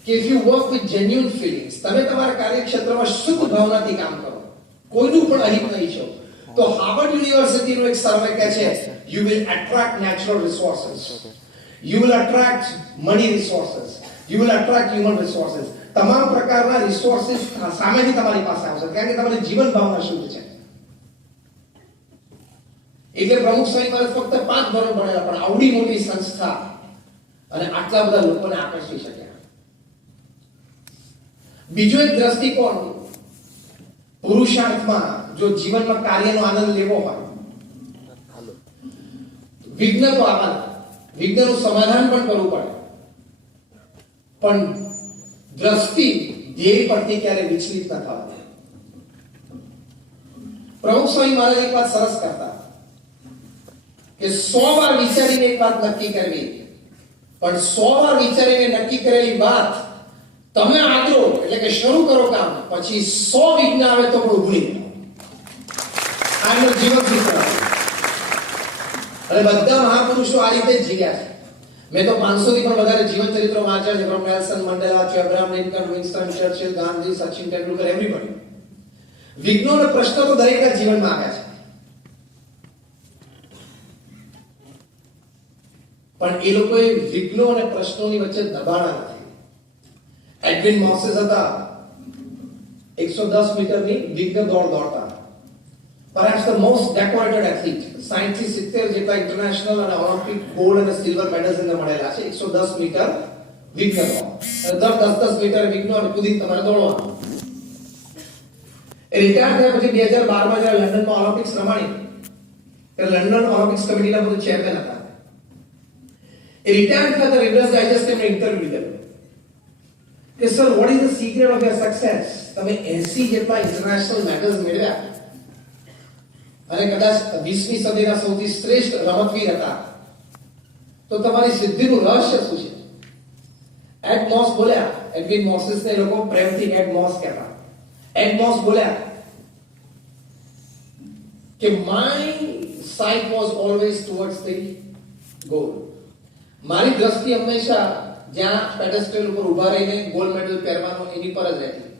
કે if you work with genuine feelings, તમે તમારા કાર્યક્ષેત્રમાં શુદ્ધ ભાવનાથી કામ કરો, કોઈનું પણ અહિત નહીં છો, તો હાર્વર્ડ યુનિવર્સિટીનો એક સર્વે કહે છે you will attract natural resources, you will attract money resources, you will attract human resources. તમામ પ્રકારના રિસોર્સિસ સામેથી તમારી પાસે આવશે, કારણ કે તમારી જીવન ભાવના શુદ્ધ છે. એટલે પ્રમુખ સ્વામી મહારાજ ફક્ત 5 ધોરણ ભણેલા, પણ આવડી મોટી સંસ્થા અને આટલા બધા લોકોને આકર્ષી શક્યા. બીજો એક દ્રષ્ટિકોણ, પુરુષાર્થમાં જો જીવનમાં કાર્યનો આનંદ લેવો હોય, વિઘ્ન તો આવવાના, વિઘ્નનું સમાધાન પણ કરવું પડે, પણ દ્રષ્ટિ ધ્યેય પરથી ક્યારે વિચલિત ન થવા. પ્રમુખ સ્વામી મહારાજ એક વાત સરસ કરતા કે 100 વાર વિચારીને એક વાત નક્કી કરવી, પણ 100 વાર વિચારીને નક્કી કરેલી વાત તમે આદરો એટલે કે શરૂ કરો કામ, પછી 100 વિઘ્ન આવે તો પણ ઊભું નહીં. આનું જીવન શીખવા. અને બધા મહાપુરુષો આ રીતે જીવ્યા છે. મેં તો 500 થી પણ વધારે જીવન ચરિત્રો વાંચ્યા છે. From Nelson Mandela, Abraham Lincoln, Winston Churchill, Gandhi, Sachin Tendulkar, everybody. વિઘ્નો અને પ્રશ્નો તો દરેકના જીવનમાં આવ્યા છે, પણ એ લોકોએ વિઘ્નો અને પ્રશ્નોની વચ્ચે દબાણા નથી. એડવિન મોસેસ હતા 110 મીટરની વિઘ્ન દોડ દોડતા. perhaps the most decorated athlete. 60-70 જેટલા ઇન્ટરનેશનલ અને ઓલિમ્પિક ગોલ્ડ અને સિલ્વર મેડલ્સ એમને મળેલા છે. 110 મીટર વિઘ્ન દોડ, દર 10 મીટર વિઘ્નો અને કુદીને તમારે દોડવાનું. એ રિટાયર થયા પછી 2012માં જ્યારે લંડનમાં ઓલિમ્પિક્સ રમાણી, ત્યારે લંડન ઓલિમ્પિક્સ કમિટીના બધું ચેરમેન હતા. એ રિટાયર થયા ત્યારે રીડર્સ ડાયજેસ્ટ એમને ઇન્ટરવ્યુ લીધેલો કે sir, what is the secret of your success? તમે 80 જેટલા ઇન્ટરનેશનલ મેડલ્સ મેળવ્યા અને કદાચ 20મી સદીના સૌથી શ્રેષ્ઠ રમતવીર હતા, તો તમારી સિદ્ધિનું રહસ્ય શું છે? એડ મોસ બોલ્યા, એડવિન મોસેસને લોકો પ્રેમથી એડ મોસ કહેતા. એડ મોસ બોલ્યા કે my site was always towards the goal. મારી દ્રષ્ટિ હંમેશા જ્યાં પેડેસ્ટલ ઉપર ઊભા રહીને ગોલ્ડ મેડલ પહેરવાનો એની પર જ રહેતી.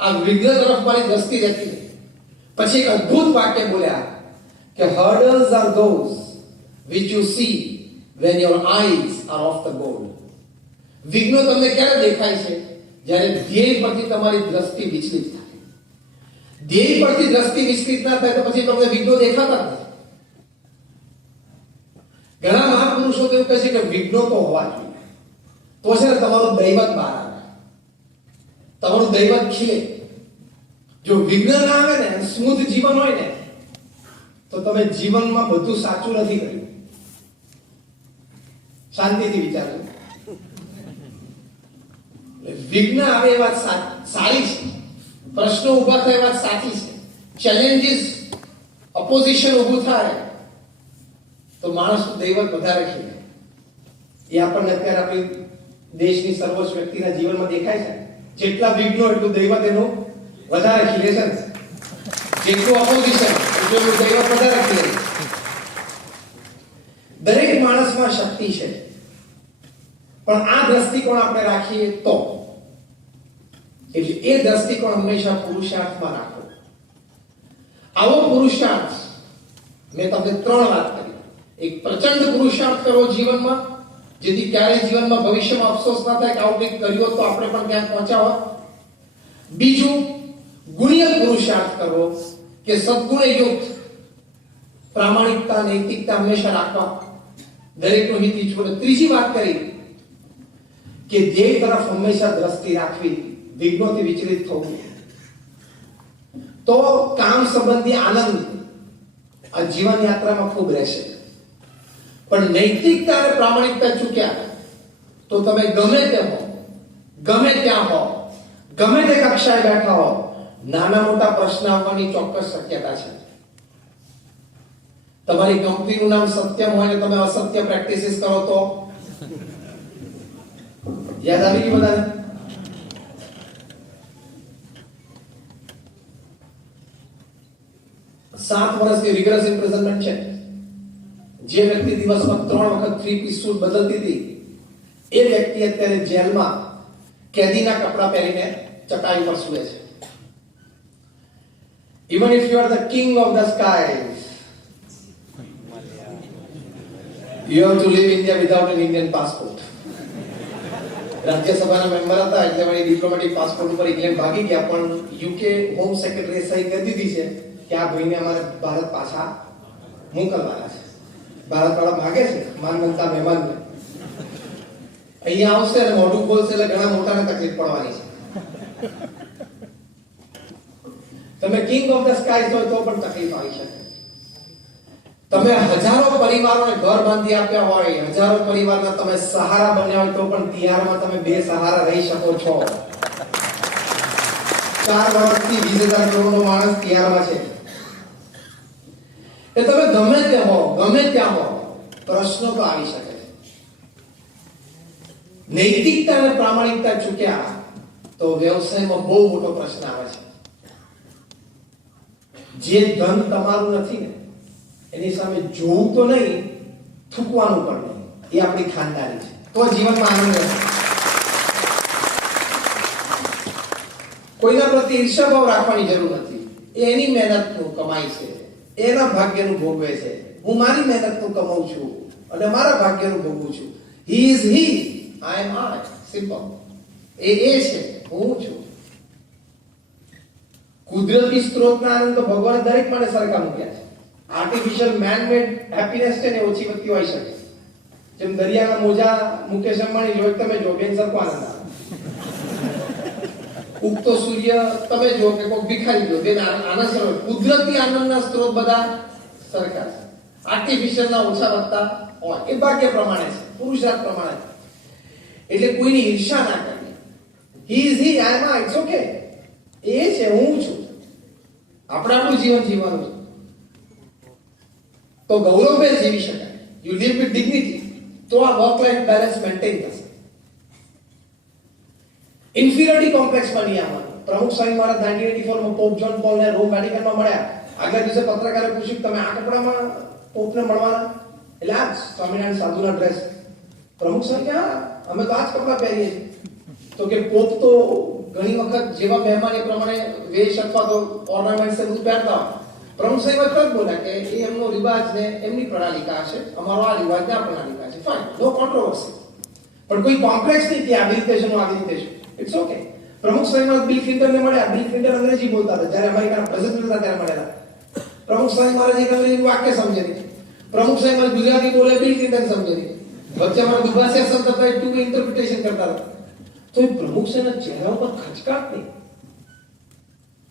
આ વિઘ્ન તરફ મારી દ્રષ્ટિ રહેતી. પછી એક અદ્ભુત વાક્ય બોલ્યા કે hurdles are those which you see when your eyes are off the goal. વિઘ્નો તમને ક્યારે દેખાય છે? જ્યારે ધ્યેય પરથી તમારી દ્રષ્ટિ વિચલિત થાય. ધ્યેય પરથી દ્રષ્ટિ વિચલિત ના થાય તો પછી તમને વિઘ્નો દેખાતા નથી. ઘણા મહાપુરુષો તો એવું કહે છે કે વિઘ્નો તો હોવા જોઈએ, તો છે ને તમારું દૈવત બહાર આવે, તમારું દૈવત ખીલે. જો વિઘ્ન ના આવે ને, સ્મૂથ જીવન હોય ને, તો તમે જીવનમાં બધું સાચું નથી કર્યું. શાંતિથી વિચારજો. વિઘ્ન આવે એ વાત સારી છે, પ્રશ્નો ઉભા થાય એ વાત સાચી છે, ચેલેન્જીસ, ઓપોઝિશન ઊભું થાય તો માણસ દૈવત વધારે ખીલે. એ આપણને અત્યારે આપણી દેશની સર્વોચ્ચ વ્યક્તિના જીવનમાં દેખાય છે. જેટલા વિઘ્નો એટલું દૈવત એનું વધારે ખીલે છે ને. જેટલું ઓપોઝિશન એટલું દૈવત વધારે ખીલે. દરેક માણસમાં શક્તિ છે, પણ આ દ્રષ્ટિકોણ આપણે રાખીએ તો એટલે એ દ્રષ્ટિકોણ હંમેશા પુરુષાર્થમાં રાખો. આવો પુરુષાર્થ મેં તમને 3 વાત કરી. એક, પ્રચંડ પુરુષાર્થ કરો જીવનમાં, જેથી ક્યારેય જીવનમાં ભવિષ્યમાં અફસોસ ના થાય કે આવું કંઈક કર્યું હોત તો આપણે પણ ત્યાં પહોંચ્યા હોત. બીજું, ગુણ્ય પુરુષાર્થ કરવો કે સદગુણે યુક્ત પ્રામાણિકતા, નૈતિકતા હંમેશા રાખવા, દરેકનો હિત ઈચ્છવો. ત્રીજી વાત કરી કે ધ્યેય તરફ હંમેશા દ્રષ્ટિ રાખવી, વિઘ્નોથી વિચલિત થવું. તો કામ સંબંધી આનંદ આ જીવન યાત્રામાં ખૂબ રહેશે. પણ નૈતિકતા અને પ્રામાણિકતા ચૂક્યા તો તમે ગમે તે હો, ગમે ત્યાં હો, ગમે તે કક્ષાએ બેઠા હો, નાના મોટા પ્રશ્ન આવવાની ચોક્કસ શક્યતા છે. તમારી કંપનીનું નામ સત્યમ હોય ને તમે અસત્ય પ્રેક્ટિસિસ કરો તો યાદ આવી ગયું બધાને? સાત વર્ષની રિગરસ ઇમ્પ્રિઝનમેન્ટ છે. જે વ્યક્તિ દિવસમાં 3 વખત 3 પીસ સૂટ બદલતી હતી એ વ્યક્તિ અત્યારે જેલમાં કેદીના કપડા પહેરીને ચટાઈ પર સૂવે છે. Even if you are the king of the skies, you have to live India without an Indian passport. રાજ્યસભાના મેમ્બર હતા એટલે મારી ડિપ્લોમેટિક પાસપોર્ટ ઉપર ઇંગ્લેન્ડ ભાગી ગયા, પણ યુકે હોમ સેક્રેટરીએ સહી કરી દીધી છે કે આ ભાઈને અમારે ભારત પાછા મોકલવાના છે. ભારતવાળા ભાગે છે માનવંતા મહેમાનને. અહીંયા આવશે અને મોઢું ખોલશે એટલે ઘણા મોટાને તકલીફ પડવાની છે. તમે કિંગ ઓફ ધ સ્કાય હોય તો પણ તકલીફ આવી શકે. તમે હજારો પરિવારોને ઘર બાંધી આપ્યા હોય, હજારો પરિવારના તમે સહારા બન્યા હોય તો પણ તિહારમાં તમે બેસહારા રહી શકો છો. 4 વર્ષથી 20,000 કરોડનો માણસ તિહારમાં છે. એ તમે ગમે તે હો, ગમે ત્યાં હો, પ્રશ્નો તો આવી શકે છે. નૈતિકતા અને પ્રામાણિકતા ચૂક્યા તો વ્યવસાયમાં બહુ મોટો પ્રશ્ન આવે છે. જે ધન તમારું નથી ને એની સામે જોવું તો નહીં, થૂકવાનું પણ નહીં. એ આપણી ખાનદારી છે. તો જીવનમાં આનંદ રહેશે. કોઈના પ્રત્યે ઈર્ષ્યાભાવ રાખવાની જરૂર નથી. એ એની મહેનતનું કમાઈ છે, એના ભાગ્યનું ભોગવે છે. હું મારી મહેનતનું કમાઉં છું અને મારા ભાગ્યનું ભોગવું છું. હી is he, I am I. Simple. એ છે, હું છું. કુદરતી સ્ત્રોતના આનંદ તો ભગવાન દરેક માટે સરખા મૂક્યા છે. આર્ટિફિશિયલ મેન મેડ હેપીનેસ છે ને ઓછી વધતી હોઈ શકે. જેમ દરિયાના મોજા મુકેશ અંબાણી જોઈ તમે જો, બેન સરખો આનંદ આવે. ઉગતો સૂર્ય તમે જો કે કોઈ ભિખારી જો, બેન આનંદ સરળ. કુદરતી આનંદના સ્ત્રોત બધા સરખા છે. આર્ટિફિશિયલના ઓછા વધતા હોય. એ ભાગ્ય પ્રમાણે છે, પુરુષાર્થ પ્રમાણે છે. એટલે કોઈની ઈર્ષા ના કરવી. He is he, I am I. It's okay. એ છે, હું છું. આપણે આપણું જીવન જીવવાનું છે તો ગૌરવભેર જીવી શકાય. You live with dignity. તો આ વર્ક લાઈફ બેલેન્સ મેન્ટેન થશે. ઇન્ફિરિયોરિટી કોમ્પ્લેક્સમાં નહીં આવવાનું. પ્રમુખ સ્વામી મહારાજ 1984 માં પોપ જોન પોલને રોમ વેટિકનમાં મળ્યા. આગલા દિવસે પત્રકારે પૂછ્યું તમે આ કપડામાં પોપને મળવાના? એટલે આ સ્વામિનારાયણ સાધુના ડ્રેસ. પ્રમુખ સ્વામી કે હા, અમે તો આ જ કપડા પહેરીએ છીએ. તો કે પોપ તો ઘણી વખત જેવા મહેમાન એ પ્રમાણે વેશ અથવા તો ઓર્નામેન્ટ્સ એ બધું પહેરતા હોય. પ્રમુખ સાહેબ તરત બોલ્યા કે એ એમનો રિવાજ ને એમની પ્રણાલિકા છે, અમારો આ રિવાજ ને આ પ્રણાલિકા છે. ફાઇન, નો કોન્ટ્રોવર્સી. પણ કોઈ કોમ્પ્લેક્સ નહીં કે આવી રીતે છે, આવી રીતે છે. It's okay. પ્રમુખ સાહેબ બિલ ક્લિન્ટનને મળ્યા. બિલ ક્લિન્ટન અંગ્રેજી બોલતા હતા. જ્યારે અમેરિકાના પ્રેસિડેન્ટ હતા ત્યારે મળેલા. પ્રમુખ સાહેબ મહારાજ એક અંગ્રેજી વાક્ય સમજે નહીં. પ્રમુખ સાહેબ ગુજરાતી બોલે, બિલ ક્લિન્ટન સમજે નહીં. વચ્ચે અમારા દુભાષા સંત હતા, ટુ ઇન્ટરપ્રિટેશન કરતા હતા. તો એ પ્રમુખ સાહેબના ચહેરા ઉપર ખચકાટ નહીં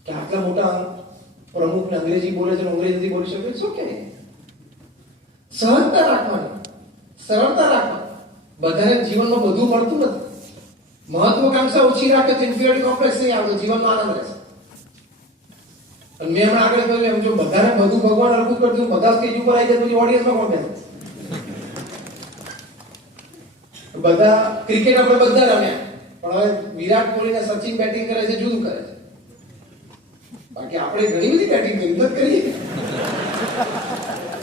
કે આટલા મોટા પ્રમુખને અંગ્રેજી બોલે છે, અંગ્રેજી બોલી શકે. શું કે સહજતા રાખવાની, સરળતા રાખવાની. બધાને જીવનમાં બધું મળતું નથી. મહત્વાકાંક્ષા ઓછી રાખે તો ઇન્ફિરિયોરિટી કોમ્પ્લેક્સ નહીં આવે, જીવનમાં આનંદ રહેશે. અને મેં હમણાં આગળ કહ્યું એમ જો બધાને બધું ભગવાન હરખું કરતું બધા સ્ટેજ ઉપર આવી જાય પછી ઓડિયન્સમાં કોણ બેસે? બધા ક્રિકેટ આપણે બધા રમ્યા પણ હવે વિરાટ કોહલી ને સચિન બેટિંગ કરે છે જુદું કરે છે. બાકી આપણે ઘણી બધી બેટિંગ મહેનત કરીએ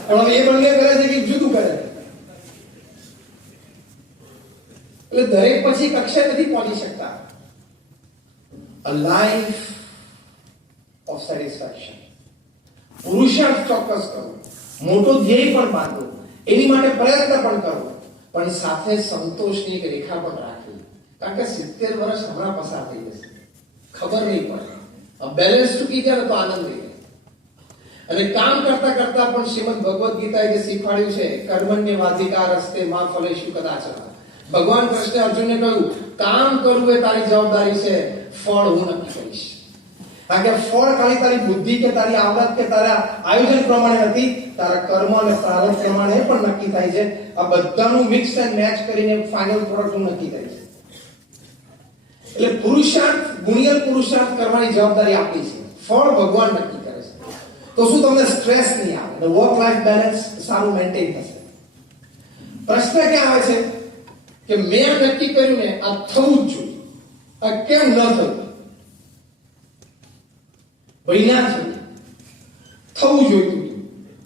પણ હવે એ બંને કરે છે કે જુદું કરે છે. એટલે દરેક પછી કક્ષાએ નથી પહોંચી શકતા. A life of satisfaction. પુરુષાર્થ ચોક્કસ કરો, મોટો ધ્યેય પણ બાંધો, એની માટે પ્રયત્ન પણ કરો, પણ સાથે સંતોષની એક રેખા પણ રાખવી. કારણ કે 70 વર્ષ હમણાં પસાર થઈ જશે, ખબર નહીં પડે. બેલેન્સ ચૂકી જાય તો આનંદ રહે. અને કામ કરતા કરતા પણ શ્રીમદ ભગવદ ગીતાએ જે શીખવાડ્યું છે કર્મણ્ય વાધિકાર રસ્તે માં ફલેશુ કદાચન. ભગવાન કૃષ્ણે અર્જુનને કહ્યું કામ કરવું એ તારી જવાબદારી છે, ફળ હું નક્કી કરીશ. કારણ કે ફળ ખાલી તારી બુદ્ધિ કે તારી આવડત કે તારા આયોજન પ્રમાણે નથી, તારા કર્મ અને પ્રારબ્ધ પ્રમાણે પણ નક્કી થાય છે. આ બધાનું મિક્સ એન્ડ મેચ કરીને ફાઇનલ પ્રોડક્ટ નક્કી થાય છે. એટલે પુરુષાર્થ, ગુણિયલ પુરુષાર્થ કરવાની જવાબદારી આપણી છે, ફળ ભગવાન નક્કી કરે છે. તો શું તમને સ્ટ્રેસ નહીં આવે, વર્ક લાઈફ બેલેન્સ સારું મેન્ટેન થશે. પ્રશ્ન ક્યાં આવે છે કે મેં આ નક્કી કર્યું ને આ થવું જ જોઈએ, આ કેમ ન થયું? ભાઈ ના થયું, થવું જોઈતું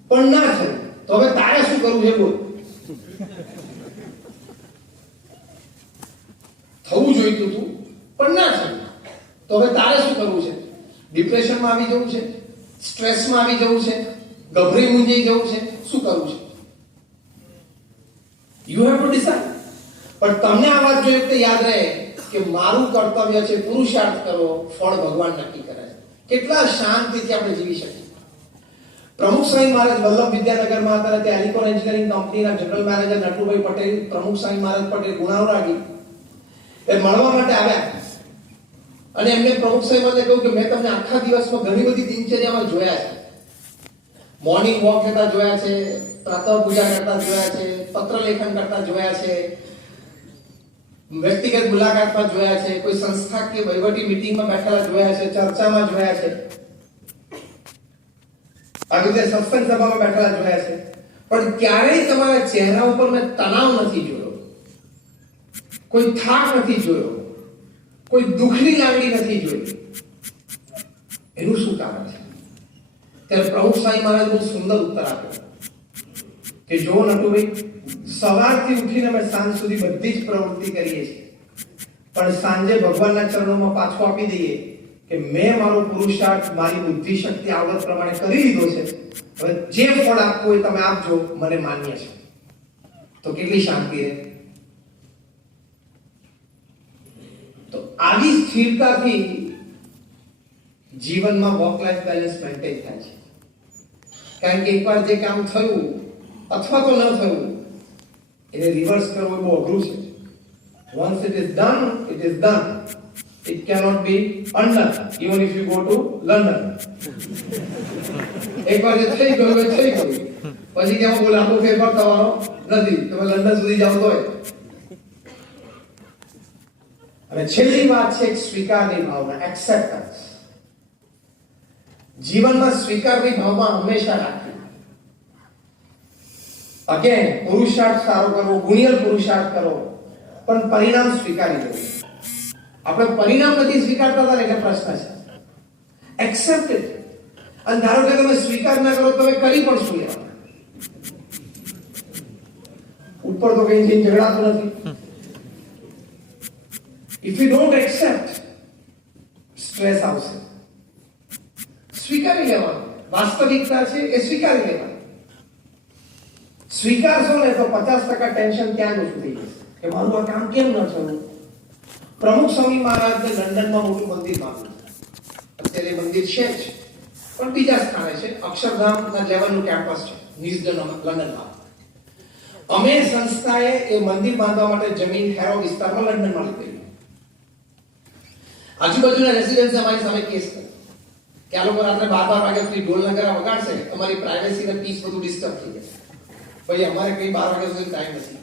પણ ના થયું, તો હવે તારે શું કરવું છે બોલ? થવું જોઈતું હતું પણ ના થયું, તો હવે તારે શું કરવું છે? ડિપ્રેશનમાં આવી જવું છે, સ્ટ્રેસમાં આવી જવું છે, ગભરાઈ મૂંઝાઈ જવું છે, શું કરવું છે? You have to decide. પણ તમને આ વાત જો એક યાદ રહે કે મારું કર્તવ્ય છે પુરુષાર્થ કરો, ફળ ભગવાન નક્કી કરે છે. કેટલા શાંતિથી આપણે જીવી શકીએ. પ્રમુખ સ્વામી મહારાજ વલ્લભ વિદ્યાનગરમાં હતા, તે એલિકોન એન્જિનિયરિંગ કંપનીના જનરલ મેનેજર નટુભાઈ પટેલ, પ્રમુખ સ્વામી મહારાજ પટેલ ગુણાવરાગી એ મળવા માટે આવ્યા. અને એમને પ્રમુખ સ્વામી મહારાજે કહ્યું કે મેં તમને આખા દિવસમાં ઘણી બધી દિનચર્યામાં જોયા છે. મોર્નિંગ વોક કરતા જોયા છે, પ્રાતઃ પૂજા કરતા જોયા છે, પત્ર લેખન કરતા જોયા છે, વ્યક્તિગત મુલાકાતમાં જોયા છે, કોઈ સંસ્થા કે વહીવટી મીટિંગમાં બેઠેલા જોયા છે, ચર્ચામાં જોયા છે, આવી રીતે સત્સંગ સભામાં બેઠેલા જોયા છે. પણ ક્યારેય તમારા ચહેરા ઉપર મેં તણાવ નથી જોયો, કોઈ થાક નથી જોયો, કોઈ દુઃખની લાગણી નથી જોઈ. એનું શું કારણ છે? ત્યારે પ્રમુખ સ્વામી મહારાજ બહુ સુંદર ઉત્તર આપ્યો કે જો નટુભાઈ, સવારથી ઉઠીને અમે સાંજ સુધી બધી જ પ્રવૃત્તિ કરીએ છીએ, પણ સાંજે ભગવાનના ચરણોમાં પાછું આપી દઈએ કે મેં મારો પુરુષાર્થ, મારી બુદ્ધિ શક્તિ આવડત પ્રમાણે કરી લીધો છે, હવે જે ફળ આપવું હોય તમે આપજો, મને માન્ય છે. તો કેટલી શાંતિ રહે. તો આવી સ્થિરતાથી જીવનમાં વર્ક લાઈફ બેલેન્સ મેન્ટેન થાય છે. કારણ કે એકવાર જે કામ થયું અથવા તો ન થયું એને રિવર્સ કરવું બહુ અઘરું છે. Once it is done, it is done. It cannot be undone, even if you go to London. એકવાર જે થઈ ગયું એ થઈ ગયું, પછી કેમ બોલે આખો ફેરફાર થવાનો નથી, તમે લંડન સુધી જાઓ તોય. અને છેલ્લી વાત છે સ્વીકારની ભાવના, એક્સેપ્ટન્સ. જીવનમાં સ્વીકારની ભાવના હંમેશા રાખવી. અગેન, પુરુષાર્થ સારો કરવો, ગુણિયલ પુરુષાર્થ કરો, પણ પરિણામ સ્વીકારી લેવું. આપણે પરિણામ નથી સ્વીકારતા હતા એટલે પ્રશ્ન છે. Accept it. અને ધારો કે તમે સ્વીકાર ના કરો, તમે કરી પણ શું લેવા? ઉપર તો કઈ જઈને ઝઘડાતું નથી. If you don't accept, stress આવશે. સ્વીકારી લેવાનું, વાસ્તવિકતા છે એ સ્વીકારી લેવાનું. સ્વીકારશો ને તો 50% ટેન્શન ત્યાં જ ઓછું થઈ જશે કે મારું આ કામ કેમ ન થયું. પ્રમુખ સ્વામી મહારાજને લંડનમાં મોટું મંદિર બાંધ્યું. અત્યારે મંદિર છે જ, પણ બીજા સ્થાને છે. અક્ષરધામના લેવલનું કેમ્પસ છે નિઝડન લંડનમાં. અમે સંસ્થાએ એ મંદિર બાંધવા માટે જમીન હેરો વિસ્તારમાં લંડનમાં લીધેલી. આજુબાજુના રેસિડેન્ટ્સે અમારી સામે કેસ કર્યો કે આ લોકો રાત્રે 12 વાગ્યા સુધી ઢોલ નગારા વગાડશે, અમારી પ્રાઇવેસી અને પીસ બધું ડિસ્ટર્બ થઈ જશે. ભાઈ અમારે કઈ 12 વાગ્યા સુધી ટાઈમ નથી.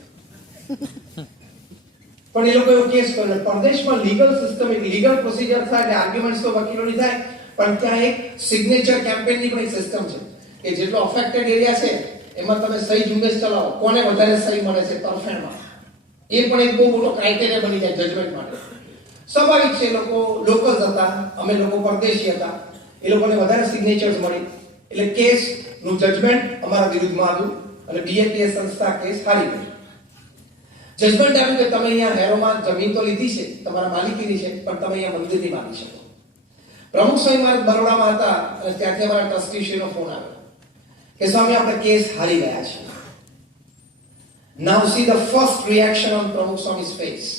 પણ એ લોકો એવો કેસ કર્યો. પરદેશમાં લીગલ સિસ્ટમ, એક લીગલ પ્રોસિજર થાય, આર્ગ્યુમેન્ટ્સ તો વકીલોની થાય, પણ ત્યાં એક સિગ્નેચર કેમ્પેનની પણ એક સિસ્ટમ છે કે જેટલો અફેક્ટેડ એરિયા છે એમાં તમે સહી ઝુંબેશ ચલાવો, કોને વધારે સહી મળે છે તરફેણમાં, એ પણ એક બહુ મોટો ક્રાઇટેરિયા બની જાય જજમેન્ટ માટે. સ્વાભાવિક છે, લોકો લોકલ્સ હતા, અમે લોકો પરદેશી હતા, એ લોકોને વધારે સિગ્નેચર્સ મળી એટલે કેસનું જજમેન્ટ અમારા વિરુદ્ધમાં આવ્યું અને BAPS સંસ્થા કેસ હારી ગઈ. જજમેન્ટ આવ્યું કે તમે અહીંયા હેરોમાં જમીન તો લીધી છે, તમારા માલિકીની છે, પણ તમે અહીંયા મંદિર નહીં બાંધી શકો. પ્રમુખ સ્વામી મહારાજ બરોડામાં હતા અને ત્યાંથી અમારા ટ્રસ્ટીશ્રીનો ફોન આવ્યો કે સ્વામી આપણે કેસ હારી ગયા છે. Now see the first reaction on પ્રમુખ સ્વામી's face.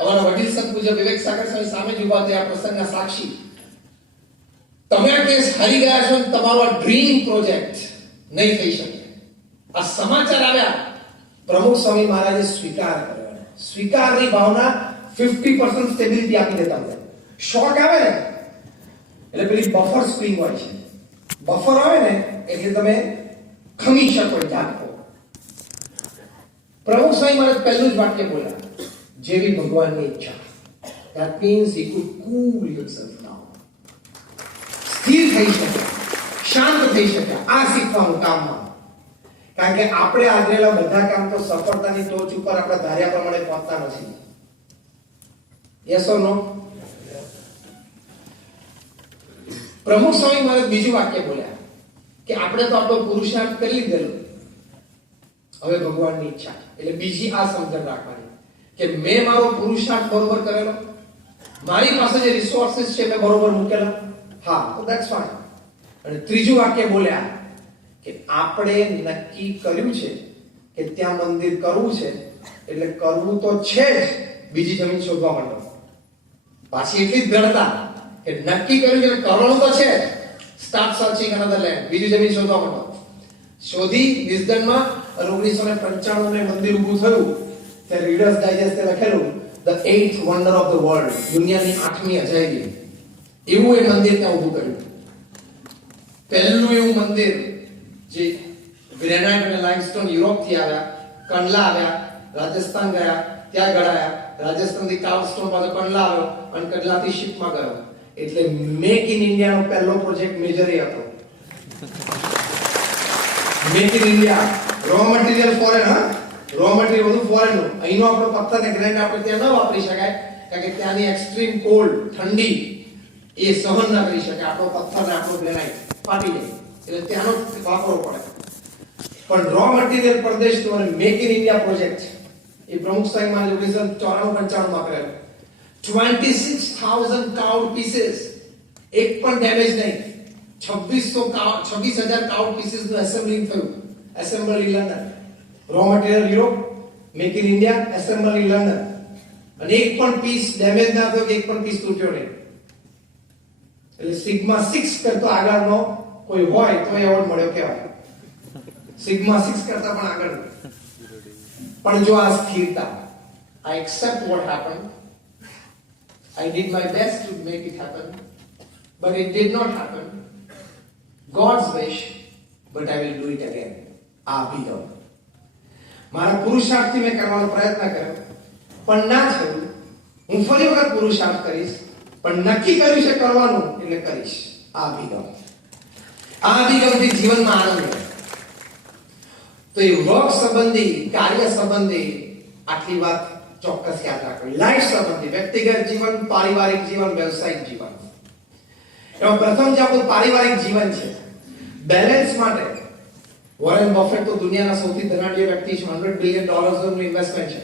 અમારા વડીલ સત્પૂજ્ય વિવેક સાગર સ્વામી સામે જ ઉભા થયા, પ્રસંગના સાક્ષી. તમે આ કેસ હારી ગયા છો, તમારો આ ડ્રીમ પ્રોજેક્ટ નહીં થઈ શકે. આ સમાચાર આવ્યા, પ્રમુખ સ્વામી મહારાજે સ્વીકાર કર્યો. સ્વીકારની ભાવના 50% સ્ટેબિલિટી આપી દે તમને. શોક આવે ને એટલે પેલી બફર સ્પ્રિંગ હોય છે, બફર આવે ને એટલે તમે ખમી શકો ઝાટકો. પ્રમુખ સ્વામી મહારાજ પહેલું જ વાક્ય બોલ્યા, જેવી ભગવાનની ઈચ્છા. That means he could cool himself now. સ્થિર થઈ શકે, શાંત થઈ શકે. આ શીખવાનું કામમાં, કારણ કે આપણે આદરેલા બધા કામ તો સફળતાની ટોચ ઉપર આપણે ધાર્યા પ્રમાણે પહોંચતા નથી. યસ ઓર નો? પ્રમુખ સ્વામી મહારાજ બીજું વાક્ય બોલ્યા કે આપણે તો આપણો પુરુષાર્થ કરી લીધેલો, હવે ભગવાનની ઈચ્છા. એટલે બીજી આ સમજણ રાખવાની કે મેં મારો પુરુષાર્થ બરોબર કરેલો, મારી પાસે જે રિસોર્સિસ છે મેં બરોબર મૂકેલા, હા તો ધેટ્સ ફાઇન. અને ત્રીજું વાક્ય બોલ્યા કે આપણે નક્કી કર્યું છે કે ત્યાં મંદિર કરવું છે એટલે કરવું તો છે જ, બીજી જમીન શોધવા માંડો. પાછી એટલી જ દ્રઢતા કે નક્કી કર્યું છે એટલે કરવાનું તો છે જ, સ્ટાર્ટ સર્ચિંગ અનધર લેન્ડ, બીજી જમીન શોધવા માંડો. શોધી વિઝડનમાં 1995 મંદિર ઊભું થયું ત્યારે રીડર્સ ડાયજેસ્ટે લખેલું the 8th wonder of the world, દુનિયાની 8મી અજાયબી. એવું એ મંદિર ત્યાં ઊભું કર્યું. પહેલું એવું મંદિર જે ગ્રેનાઇટ અને લાઇમસ્ટોન યુરોપથી આવ્યા, કંડલા આવ્યા, રાજસ્થાન ગયા, ત્યાં ગળાયા, રાજસ્થાનથી કાર્લસ્ટોન પાછો કંડલા આવ્યો અને કંડલાથી શિપમાં ગયો. એટલે મેક ઇન ઇન્ડિયાનો પહેલો પ્રોજેક્ટ મેજર એ હતો. Make in India, row material foreign, હા રો મટીરીયલ બધું ફોરેન નું. અહીંનો આપણો પથ્થર ને ગ્રેનાઇટ આપણે ત્યાં ન વાપરી શકાય કારણ કે ત્યાંની એક્સ્ટ્રીમ કોલ્ડ, ઠંડી એ સહન ના કરી શકે. આપણો પથ્થર ને આપણો ગ્રેનાઇટ ફાટી જાય એટલે ત્યાંનો વાપરવો પડે. પણ રો મટીરીયલ પ્રદેશનો અને મેક ઇન ઇન્ડિયા પ્રોજેક્ટ એ પ્રમુખ સ્વામી મહારાજ 1994-95 માં કરેલો. 26,000 કાઉડ પીસીસ, એક પણ ડેમેજ નહીં. 26,000 કાઉડ પીસીસ નું એસેમ્બલિંગ થયું. Assemble in London. Row material Europe, make in India, assemble in London. અને એક પણ પીસ ડેમેજ ના થયો કે એક પણ પીસ તૂટ્યો નહીં. એટલે સિગ્મા 6 કરતો આગળનો કોઈ હોય તો એવોર્ડ મળ્યો કહેવાય. સિગ્મા 6 કરતા પણ આગળ. પણ જો આ સ્થિરતા, I accept what happened, I did my best to make it happen, but it did not happen. God's wish, but I will do it again. આ અભિગમ મારા પુરુષાર્થથી મેં કરવાનો પ્રયત્ન કર્યો પણ ના થયું. હું ફરી વખત પુરુષાર્થ કરીશ, પણ નક્કી કર્યું છે કરવાનું એટલે કરીશ. આ અભિગમથી જીવનમાં આનંદ મળે. તો એ વર્ક સંબંધી, કાર્ય સંબંધી આટલી વાત ચોક્કસ યાદ રાખવી. લાઈફ સંબંધી, વ્યક્તિગત જીવન, પારિવારિક જીવન, વ્યવસાયિક જીવન. એમાં પ્રથમ જે આપણું પારિવારિક જીવન છે, બેલેન્સ માટે વોરેન બફેટ તો દુનિયાના સૌથી ધનાઢ્ય વ્યક્તિ છે. $100 બિલિયન નું ઇન્વેસ્ટમેન્ટ છે.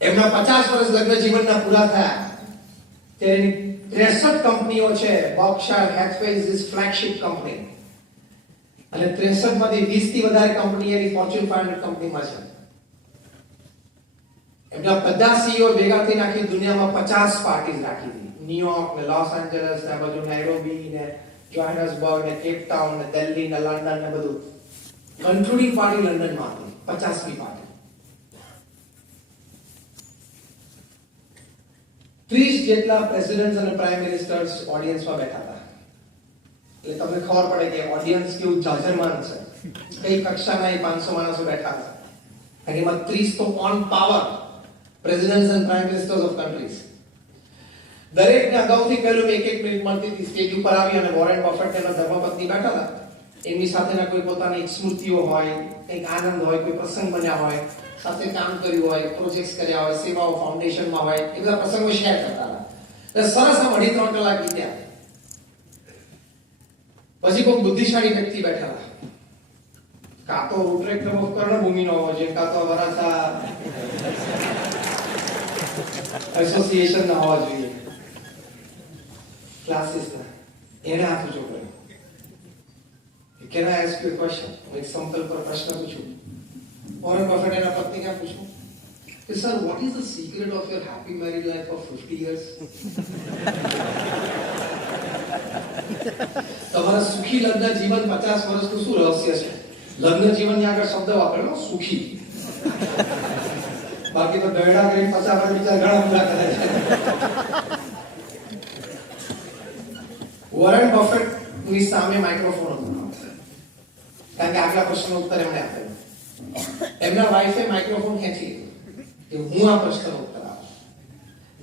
એમના 50 વર્ષ લગ્ન જીવનના પૂરા થયા ત્યારે 63 કંપનીઓ છે. Berkshire Hathaway is his flagship company અને 63 માંથી 20 થી વધારે કંપની એની ફોર્ચ્યુન 500 કંપનીમાં છે. એમના બધા સીઈઓ ભેગા થઈને આખી દુનિયામાં 50 પાર્ટીઝ રાખી હતી. ન્યુયોર્ક ને લોસ એન્જલસ ને બાજુ નાઇરોબી ને જોહાન્સબર્ગ ને કેપ ટાઉન ને દિલ્હી ને લંડન ને બધું. કન્ક્લુડિંગ પાર્ટી લંડનમાં હતી, 50મી પાર્ટી. 30 જેટલા પ્રેસિડેન્ટ્સ અને પ્રાઇમ મિનિસ્ટર્સ ઓડિયન્સમાં બેઠા હતા. એટલે તમને ખબર પડે કે ઓડિયન્સ કેવું જાજરમાન છે. કઈ કક્ષાના 500 માણસો બેઠા હતા. અને એમાં 30 તો on power presidents and prime ministers of countries. દરેકને અગાઉથી કહેલું એક એક મિનિટ મળતી હતી. સ્ટેજ ઉપર આવી અને વોરેન બફેટ તેના ધર્મપત્ની બેઠા હતા. એમની સાથેના કોઈ પોતાની સ્મૃતિઓ હોય, કંઈક આનંદ હોય, કોઈ પ્રસંગ બન્યા હોય, સાથે કામ કર્યું હોય, પ્રોજેક્ટ્સ કર્યા હોય, સેવાઓ ફાઉન્ડેશનમાં હોય, એ બધા પ્રસંગો શેર કરતા હતા. એટલે સરસ આમ 2.5-3 કલાક વીત્યા. પછી કોઈ બુદ્ધિશાળી વ્યક્તિ બેઠા હતા. કાં તો રૂટરેક્ટર ઓફ કર્ણભૂમિનો હોવો જોઈએ, કાં તો વરાછા એસોસિએશન ના હોવા જોઈએ, ક્લાસીસ ના. એને હાથ ઊંચો કર્યો. Can I ask you a question? એક સિમ્પલ પર પ્રશ્ન પૂછું. વોરેન બફેટ એના પત્નીને પૂછ્યું કે sir, what is the secret of your happy married life for 50 years? તમારા સુખી લગ્ન જીવન 50 વર્ષનું શું રહસ્ય છે? લગ્ન જીવનની આગળ શબ્દ વાપરેલો સુખી. બાકી તો ગયડા કરીને 50 વર્ષ બીજા ઘણા બધા કરે છે. વોરેન બફેટ ની સામે માઇક્રોફોન હતો, કારણ કે આગલા પ્રશ્નનો ઉત્તર એમણે આપેલો. એમના વાઈફે માઇક્રોફોન ખેંચી કે હું આ પ્રશ્નનો ઉત્તર આપું.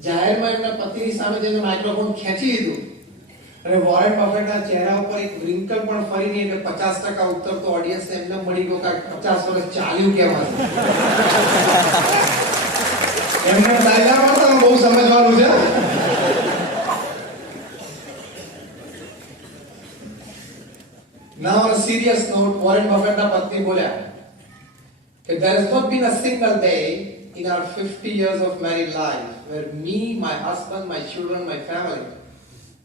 જાહેરમાં એમના પતિની સામે જઈને માઇક્રોફોન ખેંચી લીધું અને વોરેન બફેટના ચહેરા ઉપર એક રિંકલ પણ ફરી નહીં, એટલે 50% ઉત્તર તો ઓડિયન્સને એમને મળી ગયો કે 50 વર્ષ ચાલ્યું કેમ હશે. એમને ડાયલા પણ બહુ સમજવાનું છે. Now on a serious note, Warren Buffett ના પત્ની બોલ્યા કે there has not been a single day in our 50 years of married life where me, my husband, my children, my family,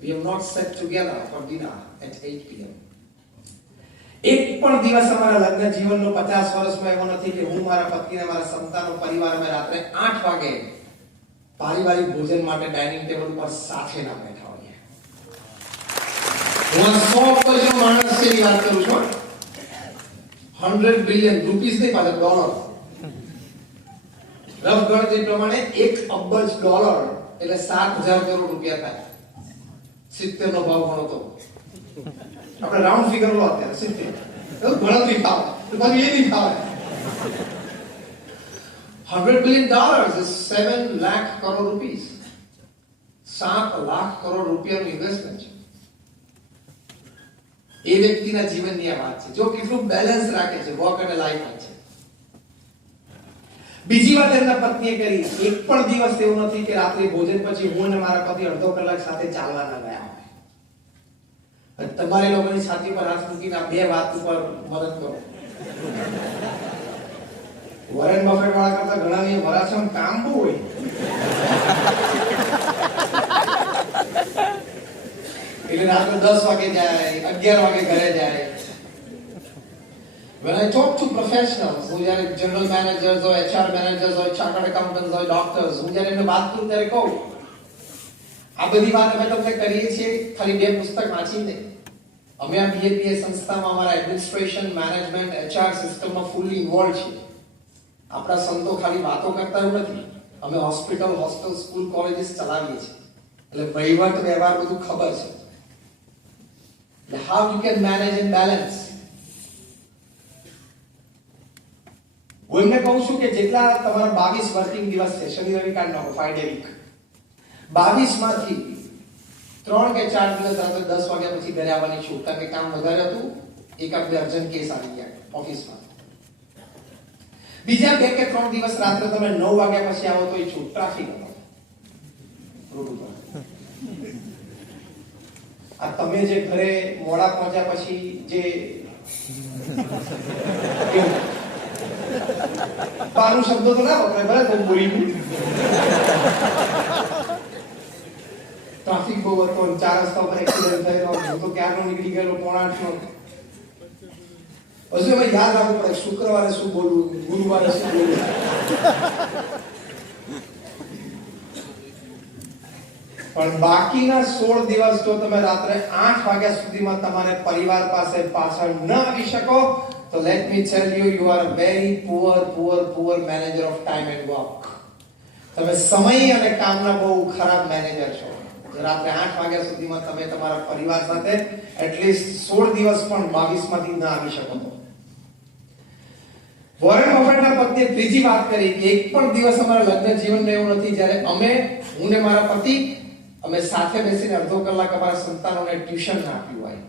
we have not sat together for dinner at 8 p.m. એક પણ દિવસ અમારા લગ્ન જીવનનો 50 વર્ષમાં એવો નથી કે હું મારા પત્નીને, મારા સંતાનો, પરિવાર અમે રાત્રે 8 વાગે પારિવારિક ભોજન માટે ડાઇનિંગ ટેબલ ઉપર સાથે ના બેઠા હોઈએ. હું 100 અબજ માણસની વાત કરું છું. 100 બિલિયન રૂપીસ નહીં, પાછા ડોલર. રફ ગણતરી પ્રમાણે 1 અબજ ડોલર એટલે 7,000 કરોડ રૂપિયા થાય. 70 નો ભાવ ગણો તો આપણે રાઉન્ડ ફિગર લો અત્યારે 70. ગણતરી થાવ તો પછી એ નહીં થાય. 100 billion dollars is 7 lakh crore rupees. 7 lakh crore રૂપિયાનું ઇન્વેસ્ટમેન્ટ છે. એ વ્યક્તિના જીવનની આ વાત છે, જો કેટલું બેલેન્સ રાખે છે વર્ક અને લાઈફ વચ્ચે. બીજી વાત એમના પત્નીએ કરી, એક પણ દિવસ એવું નથી કે રાત્રે ભોજન પછી હું અને મારા પતિ અડધો કલાક સાથે ચાલવા ના ગયા હોય. તમારી લોકોની છાતી પર હાથ મૂકીને આ બે વાત ઉપર મદદ કરો. વોરેન બફેટ વાળા કરતા ઘણાની વરાછામાં કામ બહુ હોય. એટલે રાત્રે 10 વાગે જાય, 11 વાગે ઘરે જાય. When I talk to professionals, હું જ્યારે જનરલ મેનેજર્સ હોય, HR મેનેજર્સ હોય, ચાર્ટર્ડ એકાઉન્ટન્ટ્સ હોય, ડોક્ટર્સ, હું જ્યારે એમને વાત કરું ત્યારે કહું આ બધી વાત અમે તમને કરીએ છીએ ખાલી 2 પુસ્તક વાંચીને. અમે આ BAPA સંસ્થામાં અમારા એડમિનિસ્ટ્રેશન, મેનેજમેન્ટ, HR સિસ્ટમમાં ફૂલી ઇન્વોલ્વ છીએ. આપણા સંતો ખાલી વાતો કરતા એવું નથી, અમે હોસ્પિટલ, હોસ્ટેલ, સ્કૂલ, કોલેજીસ ચલાવીએ છીએ. એટલે વહીવટ, વ્યવહાર બધું ખબર છે. How you can manage and balance. હું એમને કહું છું કે જેટલા તમારા 22 વર્કિંગ દિવસ છે, શનિ રવિ કાઢ નાખો, 5 day week, 22 માંથી 3 કે 4 દિવસ રાત્રે 10 વાગ્યા પછી ઘરે આવવાની છૂટ, કારણ કે કામ વધારે હતું, એકાદ બે અર્જન્ટ કેસ આવી ગયા ઓફિસમાં. બીજા 2 કે 3 દિવસ રાત્રે તમે 9 વાગ્યા પછી આવો તો એ છૂટ, ટ્રાફિક હતો રોડ ઉપર. આ તમે જે ઘરે મોડા પહોંચ્યા પછી જે પાનું શબ્દો તો ના વપરાય, ભલે બહુ બોલી ટ્રાફિક બહુ હતો, 4 રસ્તા પર એક્સિડન્ટ થયેલો, હું તો ક્યારનો નીકળી ગયેલો 7:45 નો. હજુ એમાં યાદ રાખવું પડે શુક્રવારે શું બોલવું, ગુરુવારે શું બોલવું. પણ બાકીના 16 દિવસ જો તમે રાત્રે 8 વાગ્યા સુધીમાં તમારે પરિવાર પાસે પાછળ ન આવી શકો તો let me tell you, you are a very poor manager of time and work. તમે સમય અને કામના બહુ ખરાબ મેનેજર છો. રાત્રે 8 વાગ્યા સુધીમાં તમે તમારા પરિવાર સાથે એટલીસ્ટ 16 દિવસ પણ 22 માંથી ન આવી શકો તો. વોરેન બફેટના પત્નીએ ત્રીજી વાત કરી કે એક પણ દિવસ અમારા લગ્ન જીવનમાં એવું નથી જ્યારે અમે, હું ને મારા પતિ અમે સાથે બેસીને અડધો કલાક અમારા સંતાનોને ટ્યુશન આપ્યું હોય.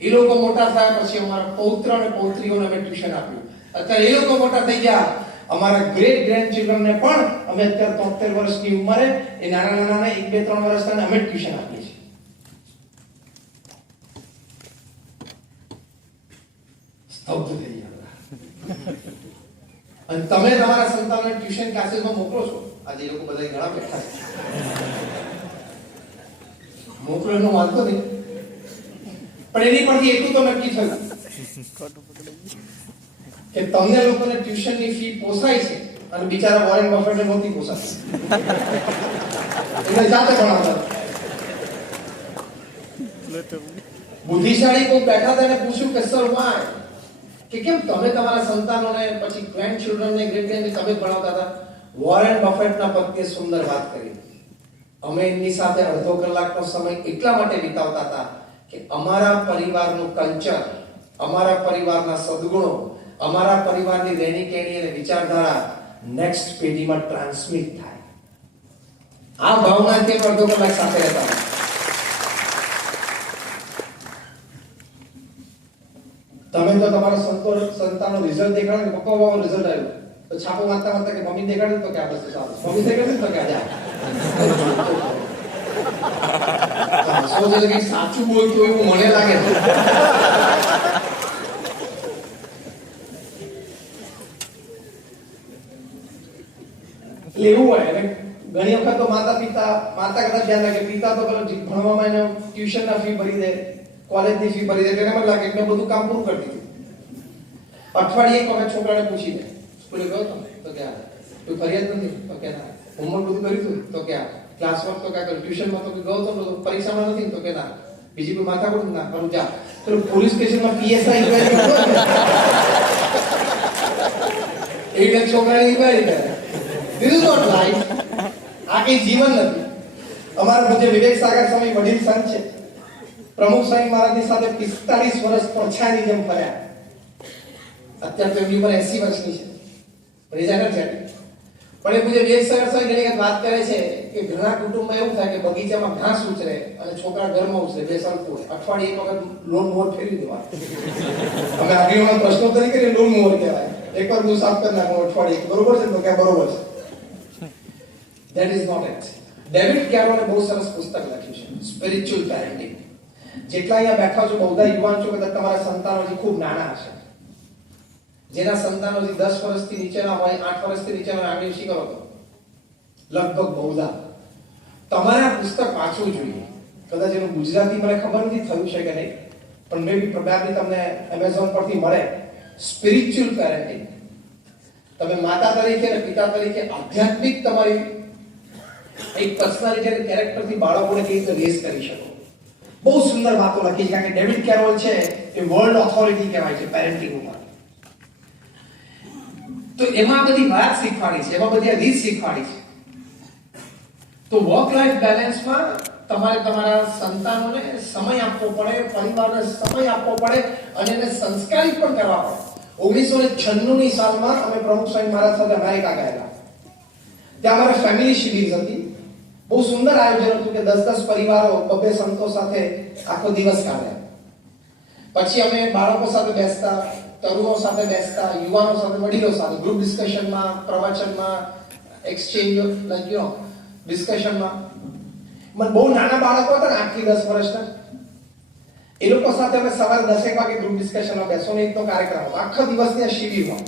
એ લોકો મોટા થયા પછી અમારા પૌત્ર અને પૌત્રીઓને અમે ટ્યુશન આપ્યું. અત્યારે એ લોકો મોટા થઈ ગયા, અમારા ગ્રેટ ગ્રેન્ડ ચિલ્ડ્રનને પણ અમે અત્યારે 73 વર્ષની ઉંમરે એ નાના નાના 1, 2, 3 વર્ષના અમે ટ્યુશન આપીએ છીએ. સ્તબ્ધ થઈ ગયા. અને તમે તમારા સંતાનોને ટ્યુશન ક્લાસીસમાં મોકલો છો. આજે લોકો બધા ઘણા બેઠા છે. મોકલો એનો વાંધો નહીં, પણ એની પરથી એટલું તો નક્કી થયું કે તમને લોકોને ટ્યુશનની ફી પોસાય છે અને બિચારા વોરેન બફેટને નહોતી પોસાતી. એટલે જાતે ભણાવતા. બુદ્ધિશાળી કોઈ બેઠા હતા અને પૂછ્યું કે સર વાય કે કેમ તમે તમારા સંતાનોને પછી ગ્રેન્ડ ચિલ્ડ્રનને ગ્રેટ ગ્રેન્ડ તમે ભણાવતા હતા? વોરેન બફેટના પત્નીએ સુંદર વાત કરી. અમે એમની સાથે અડધો કલાકનો સમય એટલા માટે વિતાવતા હતા કે અમારા પરિવારનું કલ્ચર, અમારા પરિવારના સદગુણો, અમારા પરિવારની રહેણી કહેણી અને વિચારધારા નેક્સ્ટ પેઢીમાં ટ્રાન્સમિટ થાય. આ ભાવનાથી અડધો કલાક સાથે હતા. તમે તો તમારા સંતાનો રિઝલ્ટ દેખાડો કે પપ્પા બાબા રિઝલ્ટ આવ્યું તો છાપો વાંચતા વાંચતા કે મમ્મી દેખાડ્યું તો કે આ વસ્તુ સારું, મમ્મી દેખાડ્યું તો કે આ જા. સોચે કે સાચું બોલતું એવું મને લાગે છે. એટલે એવું હોય. અને ઘણી વખત તો માતા કદાચ ધ્યાન રાખે, પિતા તો પેલો ભણવામાં એને ટ્યુશનના ફી ભરી દે, કોલેજની ફી ભરી દે, એટલે મને લાગે કે બધું કામ પૂરું કરી દીધું. અઠવાડિયે એક વખત છોકરાને પૂછી દે, સ્કૂલે ગયો તો કે કોઈ ફરિયાદ નથી તો કે ના, હોમવર્ક બધું કર્યું હતું તો કે ક્લાસવર્ક તો ક્યાં કર્યું, ટ્યુશનમાં તો ગયો તો પરીક્ષામાં નથી તો કે ના, બીજી કોઈ માથાકૂટ ના કરું જા. તો પોલીસ સ્ટેશનમાં પીએસઆઈ એટલે છોકરાને ઇન્ક્વાયરી કરે. This is not life. આ કઈ જીવન નથી. અમારા પૂજ્ય વિવેક સાગર સ્વામી વડીલ સંત છે, પ્રમુખ સ્વામી મહારાજની સાથે 45 વર્ષ પડછાયાની જેમ ફર્યા. અત્યારે તો એમની ઉંમર 80 વર્ષની છે, પણ એ જાગર છે. પણ એ પૂજ્ય વિવેક સાગર સ્વામી ઘણી વખત વાત કરે છે કે ઘણા કુટુંબમાં એવું થાય કે બગીચામાં ઘાસ ઉછરે અને છોકરા ઘરમાં ઉછરે, બે સરખું હોય. અઠવાડિયે એક વખત લોન મોર ફેરવી દેવા. અમે આગળના પ્રશ્નોત્તરી કરીએ, લોન મોર કહેવાય. એકવાર બધું સાફ કરી નાખો અઠવાડિયે, બરોબર છે તો કે બરોબર છે. That is not it. David કેરોલે બહુ સરસ પુસ્તક લખ્યું છે, સ્પિરિચ્યુઅલ પેરેન્ટિંગ. જેટલા અહીંયા બેઠા છો બધા યુવાન છો, કદાચ તમારા સંતાનો હજી ખૂબ નાના હશે. જેના સંતાનો હજી 10 વર્ષથી નીચેના હોય, 8 વર્ષથી નીચેના આંગળી શી કરો તો લગભગ બહુધા તમારે આ પુસ્તક વાંચવું જોઈએ. કદાચ એનું ગુજરાતી મને ખબર નથી થયું છે કે નહીં, પણ મે બી પ્રોબેબલી તમને એમેઝોન પરથી મળે. Spiritual parenting. તમે માતા તરીકે અને પિતા તરીકે આધ્યાત્મિક તમારી એક પર્સનાલિટી અને કેરેક્ટરથી બાળકોને કેવી રીતે રેસ કરી શકો. બહુ સુંદર વાતો લખી છે. કારણ કે ડેવિડ કેરોલ છે એ વર્લ્ડ ઓથોરિટી કહેવાય છે પેરેન્ટિંગ ઉપર. તો એમાં બધી વાત શીખવાડી છે, એમાં બધી રીત શીખવાડી છે. તો વર્ક લાઈફ બેલેન્સમાં તમારે તમારા સંતાનોને સમય આપવો પડે, પરિવારને સમય આપવો પડે અને એને સંસ્કારિત પણ કરવા પડે. 1996ની સાલમાં અમે પ્રમુખ સ્વામી મહારાજ સાથે અમેરિકા ગયેલા. ત્યાં અમારે ફેમિલી શિબિર હતી. બહુ સુંદર આયોજન હતું કે 10-10 પરિવારો 2 સંતો સાથે આખો દિવસ કાઢે. પછી અમે બાળકો સાથે બેસતા, તરુણો સાથે બેસતા, યુવાનો સાથે, વડીલો સાથે ગ્રુપ ડિસ્કશનમાં, પ્રવચનમાં, એક્સચેન્જ લાઈક યુ નો ડિસ્કશનમાં. મને બહુ નાના બાળકો હતા ને 8 થી 10 વર્ષના, એ લોકો સાથે અમે સવારે 10 વાગે ગ્રુપ ડિસ્કશનમાં બેસવાનો એકનો કાર્યક્રમ હતો. આખા દિવસની આ શિબિરમાં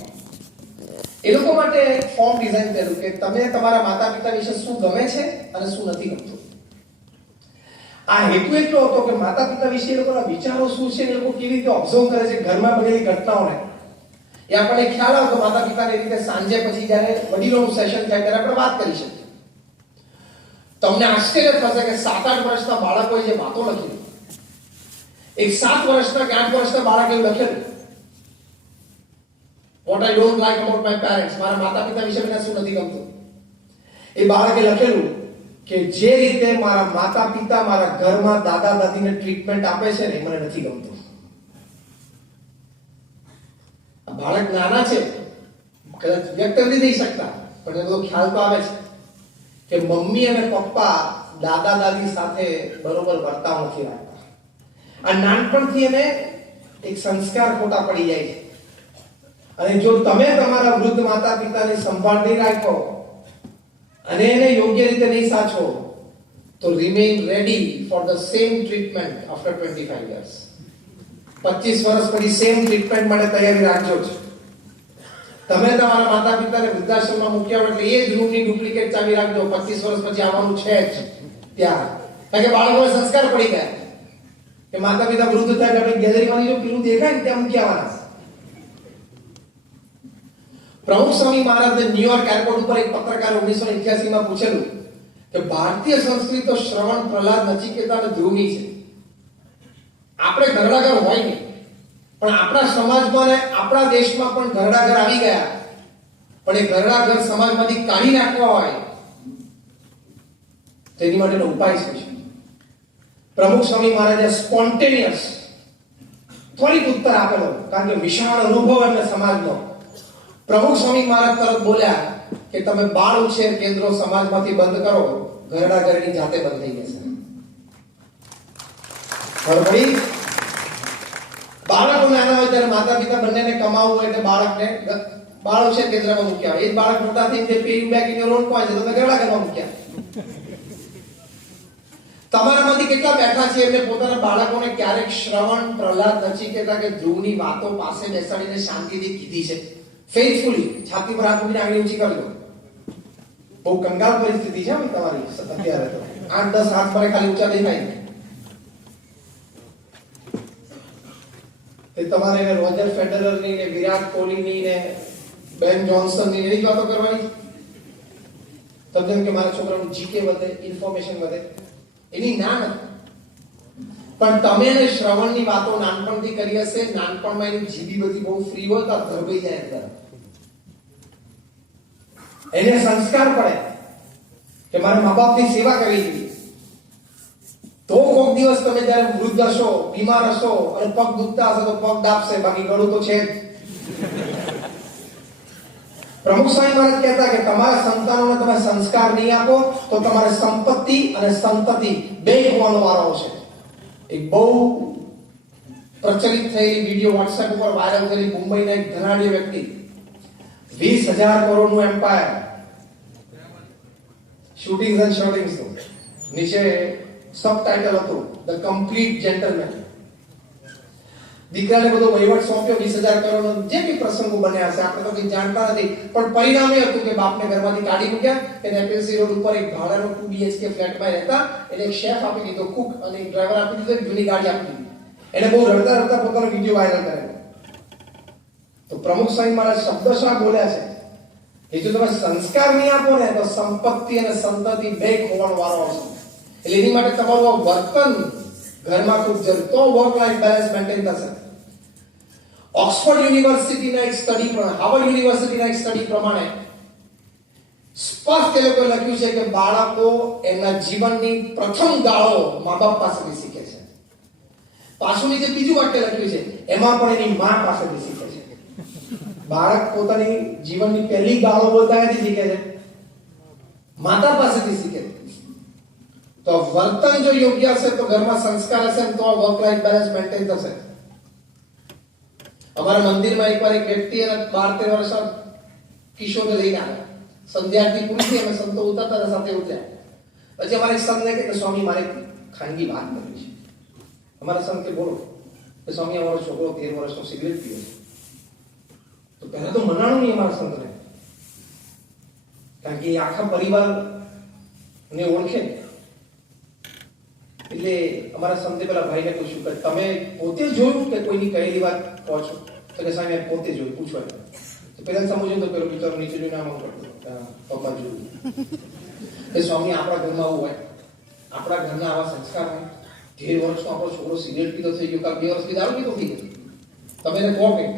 એ લોકો માટે ફોર્મ ડિઝાઇન કર્યું કે તમે તમારા માતા પિતા વિશે શું ગમે છે અને શું નથી ગમતું. આ હેતુ એટલો હતો કે માતા પિતા વિશે એ લોકોના વિચારો શું છે, એ લોકો કેવી રીતે ઓબ્ઝર્વ કરે છે ઘરમાં બનેલી ઘટનાઓને, એ આપણને ખ્યાલ આવે તો માતા પિતાની રીતે સાંજે પછી જ્યારે વડીલોનું સેશન થાય ત્યારે આપણે વાત કરી શકીએ. તમને આશ્ચર્ય થશે કે 7-8 વર્ષના બાળકોએ જે વાતો લખી, એક 7 વર્ષના કે 8 વર્ષના બાળકે એવું લખેલું, What I don't like about my parents, મારા માતા પિતા વિશે મને શું નથી ગમતું. એ બાળકે લખેલું કે જે રીતે મારા માતા પિતા મારા ઘરમાં દાદા દાદીને ટ્રીટમેન્ટ આપે છે ને મને નથી ગમતું. આ બાળક નાના છે, કદાચ વ્યક્ત નથી થઈ શકતા, પણ એ બધો ખ્યાલ તો આવે છે કે મમ્મી અને પપ્પા દાદા દાદી સાથે બરોબર વર્તાવ નથી રાખતા. આ નાનપણથી એને એક સંસ્કાર ખોટા પડી જાય છે. અને જો તમે તમારા વૃદ્ધ માતા પિતાની સંભાળ નહીં રાખો અને એને યોગ્ય રીતે નહીં સાચવો તો remain ready for the same treatment after 25 years. 25 વર્ષ પછી સેમ ટ્રીટમેન્ટ માટે તૈયારી રાખજો જ. તમે તમારા માતા પિતાને વૃદ્ધાશ્રમમાં મૂક્યા હોય એટલે એ જ રૂમની ડુપ્લિકેટ ચાવી રાખજો. 25 વર્ષ પછી આવવાનું છે જ ત્યાં. કારણ કે બાળકોને સંસ્કાર પડી ગયા કે માતા પિતા વૃદ્ધ થાય એટલે ગેલેરીમાં જો પેલું દેખાય ને ત્યાં મૂકી આવવાના. પ્રમુખ સ્વામી મહારાજને ન્યુયોર્ક એરપોર્ટ ઉપર એક પત્રકાર 1981 માં પૂછેલું કે ભારતીય સંસ્કૃતિ તો શ્રવણ, પ્રહલાદ, નચિકેતા અને ધ્રુવની છે. આપણે ઘરડાઘર હોય નહીં, પણ આપણા સમાજમાં ને આપણા દેશમાં પણ ઘરડાઘર આવી ગયા. પણ એ ઘરડાઘર સમાજમાંથી કાઢી નાખવા હોય તેની માટેનો ઉપાય શું છે? પ્રમુખ સ્વામી મહારાજે સ્પોન્ટેનિયસ ત્વરિત ઉત્તર આપેલો, કારણ કે વિશાળ અનુભવ એમને સમાજનો. પ્રમુખ સ્વામી મહારાજ તરત બોલ્યા કે તમે બાળ ઉછેર કેન્દ્રો સમાજમાંથી બંધ કરો, ઘરડાઘરની જાતે બંધ થઈ જશે. વળી બાળકો નાના હોય ત્યારે માતા પિતા બંનેને કમાવવું હોય એટલે બાળકને બાળ ઉછેર કેન્દ્રમાં મૂક્યા. એ જ બાળક મોટા થઈને તે pay you back in your own coins તમે ઘરડાઘરમાં મૂક્યા. તમારામાંથી કેટલા બેઠા છે એમને પોતાના બાળકોને ક્યારેક શ્રવણ, પ્રહલાદ, નચિકેતા કે ધ્રુવની વાતો પાસે બેસાડીને શાંતિથી કીધી છે? ફેથફુલી છાતી પર હાથ મૂકીને આંગળી ઊંચી કરજો. બહુ કંગાળ પરિસ્થિતિ છે તમારી અત્યારે તો. 8-10 હાથ પર ખાલી ઊંચા દેખાય. એ તમારે રોજર ફેડરરની ને વિરાટ કોહલીની ને બેન જોન્સનની એની જ વાતો કરવાની. તમને કે મારા છોકરાનું જીકે વધે, ઇન્ફોર્મેશન વધે, એની ના નથી. પણ તમે એને શ્રવણની વાતો નાનપણથી કરી હશે, નાનપણમાં એની જીબી બધી બહુ ફ્રી હોય તો ધરબાઈ જાય અંદર. એને સંસ્કાર પડે કે મારા મા બાપની સેવા કરવી જોઈએ. તો કોક દિવસ તમે જ્યારે વૃદ્ધ હશો, બીમાર હશો અને પગ દુખતા હશે તો પગ દાબશે, બાકી ગળું તો છે જ. પ્રમુખ સ્વામી મહારાજ કહેતા કે તમારા સંતાનોને તમે સંસ્કાર નહીં આપો તો તમારે સંપત્તિ અને સંતતિ બે હોવાનો વારો આવશે. એક બહુ પ્રચલિત થયેલી વિડીયો વોટ્સએપ ઉપર વાયરલ થયેલી મુંબઈના એક ધનાઢ્ય વ્યક્તિ, 20,000 કરોડનું એમ્પાયર, શૂટિંગ્સ એન્ડ શોટિંગ્સ નું નીચે સબટાઇટલ હતું ધ કમ્પ્લીટ જેન્ટલમેન. દીકરાને બધો વહીવટ સોંપ્યો, 20,000 કરોડનો જે બી પ્રસંગો બન્યા હશે આપણે તો કંઈ જાણતા નથી, પણ પરિણામ એ હતું કે બાપને ઘરમાંથી કાઢી મૂક્યા. એને એપીએસસી રોડ ઉપર એક ભાડાનો 2 BHK ફ્લેટમાં રહેતા એને એક શેફ આપી દીધો, કુક, અને એક ડ્રાઈવર આપી દીધો, એક જૂની ગાડી આપી દીધી. એને બહુ રડતા રડતા પોતાનો વિડીયો વાયરલ કરેલો. તો પ્રમુખ સ્વામી મહારાજ શબ્દશા બોલ્યા છે કે જો તમે સંસ્કાર નહીં આપો ને તો સંપત્તિ અને સંતતિ બે ખોવાનો વારો આવશે. એટલે એની માટે તમારું વર્તન ઘરમાં ખૂબ જરૂર, તો વર્ક લાઈફ બેલેન્સ મેન્ટેન થશે. ઓક્સફોર્ડ યુનિવર્સિટીના એક સ્ટડી પ્રમાણે, હાર્વર્ડ યુનિવર્સિટીના એક સ્ટડી પ્રમાણે સ્પષ્ટ એ લોકોએ લખ્યું છે કે બાળકો એમના જીવનની પ્રથમ ગાળો મા બાપ પાસેથી શીખે છે. પાછું નીચે બીજું વાક્ય લખ્યું છે, એમાં પણ એની મા પાસેથી શીખે છે. બાળક પોતાની જીવનની પહેલી ગાળો બોલતા નથી શીખે છે, માતા પાસેથી શીખે છે. તો વર્તન જો યોગ્ય હશે તો ઘરમાં સંસ્કાર હશે તો વર્ક લાઈફ બેલેન્સ મેન્ટેન થશે. અમારા મંદિરમાં એકવાર એક વ્યક્તિ અને 12-13 વર્ષના કિશોરને લઈને આવ્યા. સંધ્યાની પૂરી થઈ, અમે સંતો ઉતરતા હતા સાથે ઉતર્યા. પછી અમારે સંતને કહે કે સ્વામી મારે ખાનગી વાત કરવી છે. અમારા સંત કે બોલો. કે સ્વામી અમારો છોકરો 13 વર્ષનો સિગરેટ પીવે છે. તો પહેલા તો મનાણું નહીં અમારા સંતને, કારણ કે એ આખા પરિવારને ઓળખે. એટલે અમારા સંતે પેલા ભાઈને પૂછ્યું કે તમે પોતે જોયું કે કોઈની કહેલી વાત કહો છો? તો કે સાહેબ મેં પોતે જોયું, પૂછો. તો પેલા સમજ્યું તો પેલો બિચારો નીચે જોઈને આમ કરતો, પપ્પા જોયું. એ સ્વામી આપણા ઘરમાં આવું હોય, આપણા ઘરના આવા સંસ્કાર હોય. 13 વર્ષનો આપણો છોકરો સિગરેટ પીતો થઈ ગયો, કાં 2 વર્ષથી દારૂ પીતો થઈ ગયો, તમે એને કહો કંઈક.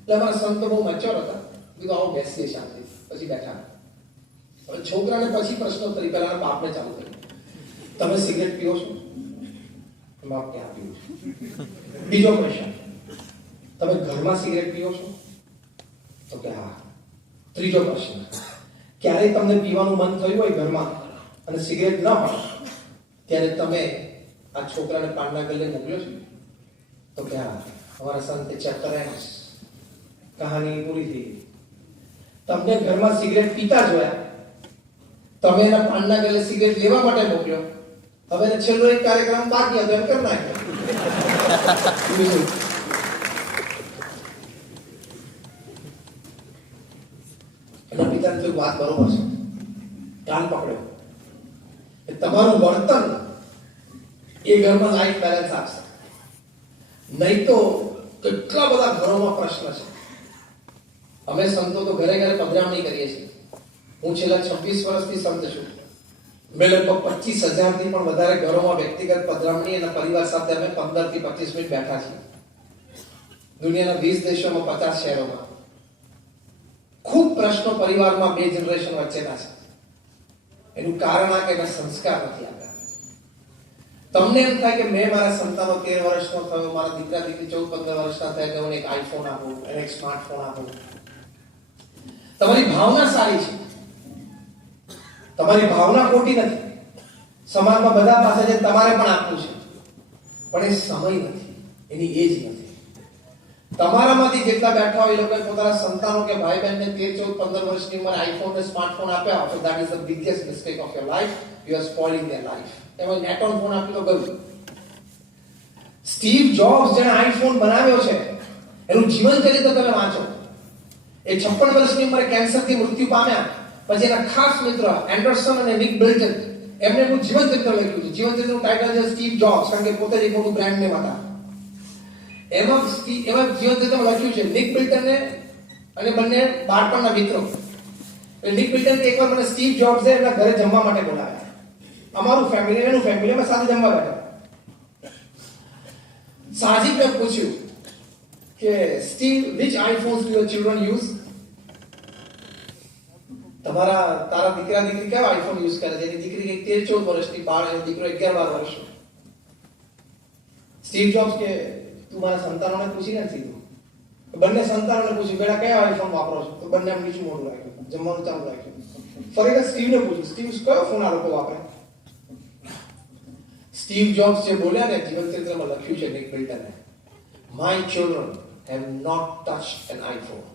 એટલે અમારા સંત બહુ મેચ્યોર હતા, કીધું આવો બેસીએ શાંતિ. પછી બેઠા. હવે છોકરાને પછી પ્રશ્નોત્તરી પહેલા બાપને ચાલુ કર્યું, તમે સિગરેટ પીઓ છો? બાપ ક્યાં પીવું છું? બીજો પ્રશ્ન, તમે ઘરમાં સિગરેટ પીઓ છો? તો કે હા. ત્રીજો પ્રશ્ન, ક્યારેય તમને પીવાનું મન થયું હોય ઘરમાં અને સિગરેટ ન હોય ત્યારે તમે આ છોકરાને પાનના ગલ્લે મોકલ્યો છે? તો કે હા, અમારા સંતે ચેપ્ટર એન્ડ, કહાની પૂરી થઈ. તમને ઘરમાં સિગરેટ પીતા જોયા, તમે એના પાનના ગલ્લે સિગરેટ લેવા માટે મોકલ્યો. હવે એને છેલ્લો એક કાર્યક્રમ બાકી હતો એમ કરી નાખ્યો. એના પિતાને તો વાત બરોબર છે, કાન પકડ્યો. તમારું વર્તન એ ઘરમાં લાઈફ બેલેન્સ આપશે. નહીં તો કેટલા બધા ઘરોમાં પ્રશ્ન છે. અમે સંતો તો ઘરે ઘરે પધરામણી કરીએ છીએ. હું છેલ્લા 26 વર્ષથી સંત છું. મેં લગભગ 25,000 થી પણ વધારે ઘરોમાં વ્યક્તિગત પધરામણી અને પરિવાર સાથે અમે 15 થી 25 મિનિટ બેઠા છીએ. દુનિયાના 20 દેશોમાં, 50 શહેરોમાં. ખૂબ પ્રશ્નો પરિવારમાં 2 જનરેશન વચ્ચેના છે. એનું કારણ આ કે એના સંસ્કાર નથી આપ્યા. તમને એમ થાય કે મેં મારા સંતાનો 13 વર્ષનો થયો, મારા દીકરા દીકરી 14-15 વર્ષના થયા કે હું એક આઈફોન આપું, એને એક સ્માર્ટફોન આપું. તમારી ભાવના સારી છે, તમારી ભાવના ખોટી નથી. સમાજમાં બધા પાસે છે, તમારે પણ આપવું છે, પણ એ સમય નથી, એની એજ નથી. તમારામાંથી જેટલા બેઠા હોય એ લોકોએ પોતાના સંતાનો કે ભાઈ બહેનને 13, 14, 15 વર્ષની ઉંમરે આઈફોન ને સ્માર્ટફોન આપ્યા, so that is the biggest mistake of your life. You are spoiling their life. એમાં નેટ ઓન ફોન આપી તો ગયું. સ્ટીવ જોબ્સ જેણે આઈફોન બનાવ્યો છે, એનું જીવન ચરિત્ર તમે વાંચો. એ 56 વર્ષની ઉંમરે કેન્સરથી મૃત્યુ પામ્યા. પછી એના ખાસ મિત્ર એન્ડરસન અને નિક બિલ્ટન, એમને એનું જીવન ચરિત્ર લખ્યું છે. જીવન ચરિત્રનું ટાઇટલ છે સ્ટીવ જોબ્સ, કારણ કે પોતે જ એક મોટું બ્રાન્ડ નેમ હતા. એમાં જીવન ચરિત્રમાં લખ્યું છે નિક બિલ્ટન અને બંને બાળપણના મિત્રો. નિક બિલ્ટન એકવાર મને સ્ટીવ જોબ્સે એમના ઘરે જમવા માટે બોલાવ્યા. અમારું ફેમિલી, એનું ફેમિલી, અમે સાથે જમવા બેઠા. સાહજિક મેં પૂછ્યું કે Steve, which iPhones do your children use? તારા દીકરા દીકરી કયો આઈફોન યુઝ કરે છે? એની દીકરી 13-14 વર્ષની, બાળ એનો દીકરો 11-12 વર્ષનો. સ્ટીવ જોબ્સ કે તું મારા સંતાનોને પૂછીને સીધું. બંને સંતાનોને પૂછ્યું, બેટા કયા આઈફોન વાપરો છો? તો બંને આમ નીચું મોઢું રાખ્યું, જમવાનું ચાલુ રાખ્યું. ફરી સ્ટીવને પૂછ્યું, સ્ટીવ કયો ફોન આ લોકો વાપરે? સ્ટીવ જોબ્સ જે બોલ્યા ને, જીવન ચરિત્રમાં લખ્યું છે Nick બિલ્ટને, my children have not touched an iPhone.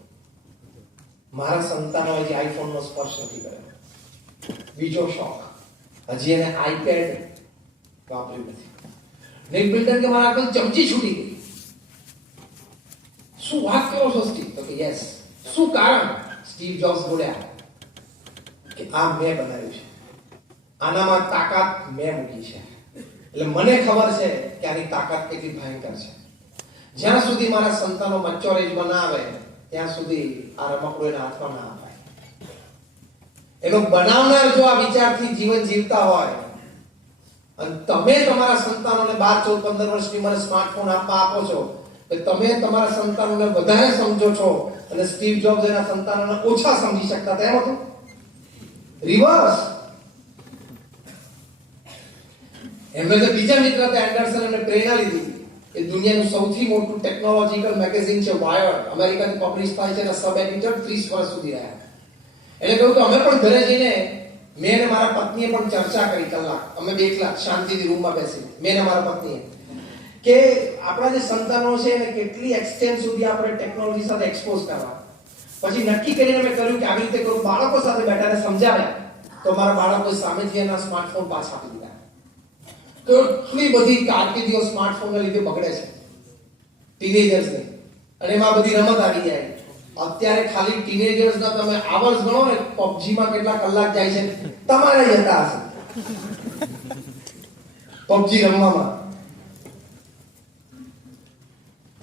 મારા સંતાનો હજી આઈફોનનો સ્પર્શ નથી કર્યો. બીજો શોખ, હજી એને આઈપેડ વાપર્યું નથી. નિક બિલ્ટન કે મારા હાથમાં ચમચી છૂટી ગઈ. શું વાત કરો છો સ્ટીવ? તો કે યસ. શું કારણ? સ્ટીવ જોબ્સ બોલ્યા કે આ મેં બનાવ્યું છે, આનામાં તાકાત મેં મૂકી છે, એટલે મને ખબર છે કે આની તાકાત કેટલી ભયંકર છે. જ્યાં સુધી મારા સંતાનો મેચ્યોર એજમાં ના આવે ત્યાં સુધી આ રમકડું એના હાથમાં ના અપાય. એનો બનાવનાર જો આ વિચારથી જીવન જીવતા હોય અને તમે તમારા સંતાનોને 12, 14, 15 વર્ષની ઉંમરે સ્માર્ટફોન આપો છો, તો તમે તમારા સંતાનોને વધારે સમજો છો અને સ્ટીવ જોબ્સ એના સંતાનોને ઓછા સમજી શકતા તેમ હતું. રિવર્સ. એમને તો બીજા મિત્ર હતા એન્ડરસન, એમને પ્રેરણા લીધી. એ દુનિયાનું સૌથી મોટું ટેકનોલોજીકલ મેગેઝિન છે વાયર્ડ, અમેરિકાથી પબ્લિશ થાય છે, અને સબ એડિટર 30 વર્ષ સુધી રહ્યા. એટલે કહ્યું કે અમે પણ ઘરે જઈને, મેં અને મારા પત્નીએ પણ ચર્ચા કરી કલાક, અમે 2 કલાક શાંતિથી રૂમમાં બેસી, મેં અને મારા પત્નીએ, કે આપણા જે સંતાનો છે એને કેટલી એક્સટેન્ડ સુધી આપણે ટેકનોલોજી સાથે એક્સપોઝ કરવા. પછી નક્કી કરીને મેં કર્યું કે આવી રીતે કરું. બાળકો સાથે બેઠાને સમજાવ્યા તો મારા બાળકો સામેથી એના સ્માર્ટફોન પાછા આપી દીધા. તો એટલી બધી કારકિર્દીઓ સ્માર્ટફોનને લીધે બગડે છે ટીનેજર્સને, અને એમાં બધી રમત આવી જાય. અત્યારે ખાલી ટીનેજર્સના તમે આવર્સ ગણો ને, પબજીમાં કેટલા કલાક જાય છે તમારે જતા હશે પબજી રમવામાં.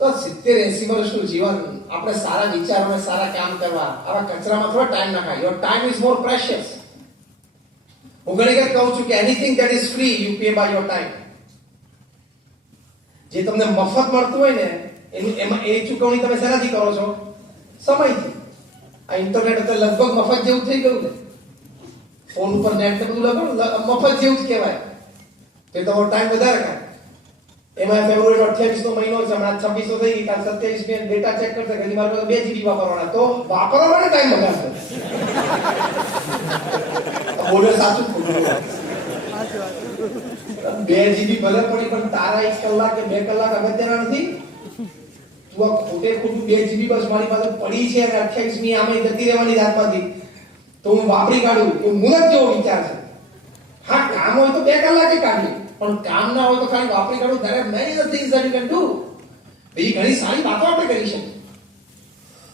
તો 70-80 વર્ષનું જીવન આપણે સારા વિચારોને, સારા કામ કરવા, આવા કચરામાં થોડા ટાઈમ નાખાય. Your time is more precious. હું ઘણી વખત કહું છું કે anything that is free you pay by your time. જે તમને મફત મળતું હોય ને એમાં એ ચૂકવણી તમે શેનાથી કરો છો? સમયથી. આ ઇન્ટરનેટ તો લગભગ મફત જેવું થઈ ગયું ને. ફોન ઉપર નેટ ને બધું લગાડો, મફત જેવું જ કહેવાય. તો તમારો ટાઈમ વધારે ખાય. એમાં ફેબ્રુઆરી 28 નો મહિનો છે, હમણાં 26 થઈ ગઈ, કાલ 27 મે ડેટા ચેક કરશે કે મારે 2 GB વાપરવાના, તો વાપરવા માટે ટાઈમ બગાડશે. બોલે સાચું. 2 GB ભલે પડી પણ તારા 1 કલાક કે 2 કલાક અગત્યના નથી. તું આ ખોટે ખોટું 2 GB બસ મારી પાસે પડી છે અને 28મી આમે જતી રહેવાની રાતમાંથી તો હું વાપરી કાઢું એ મુલક જેવો વિચાર છે. હા, કામ હોય તો 2 કલાકે કાઢી, પણ કામ ના હોય તો ખાલી વાપરી કાઢું. there are many other things that you can do. બીજી ઘણી સારી વાતો આપણે કરી શકીએ.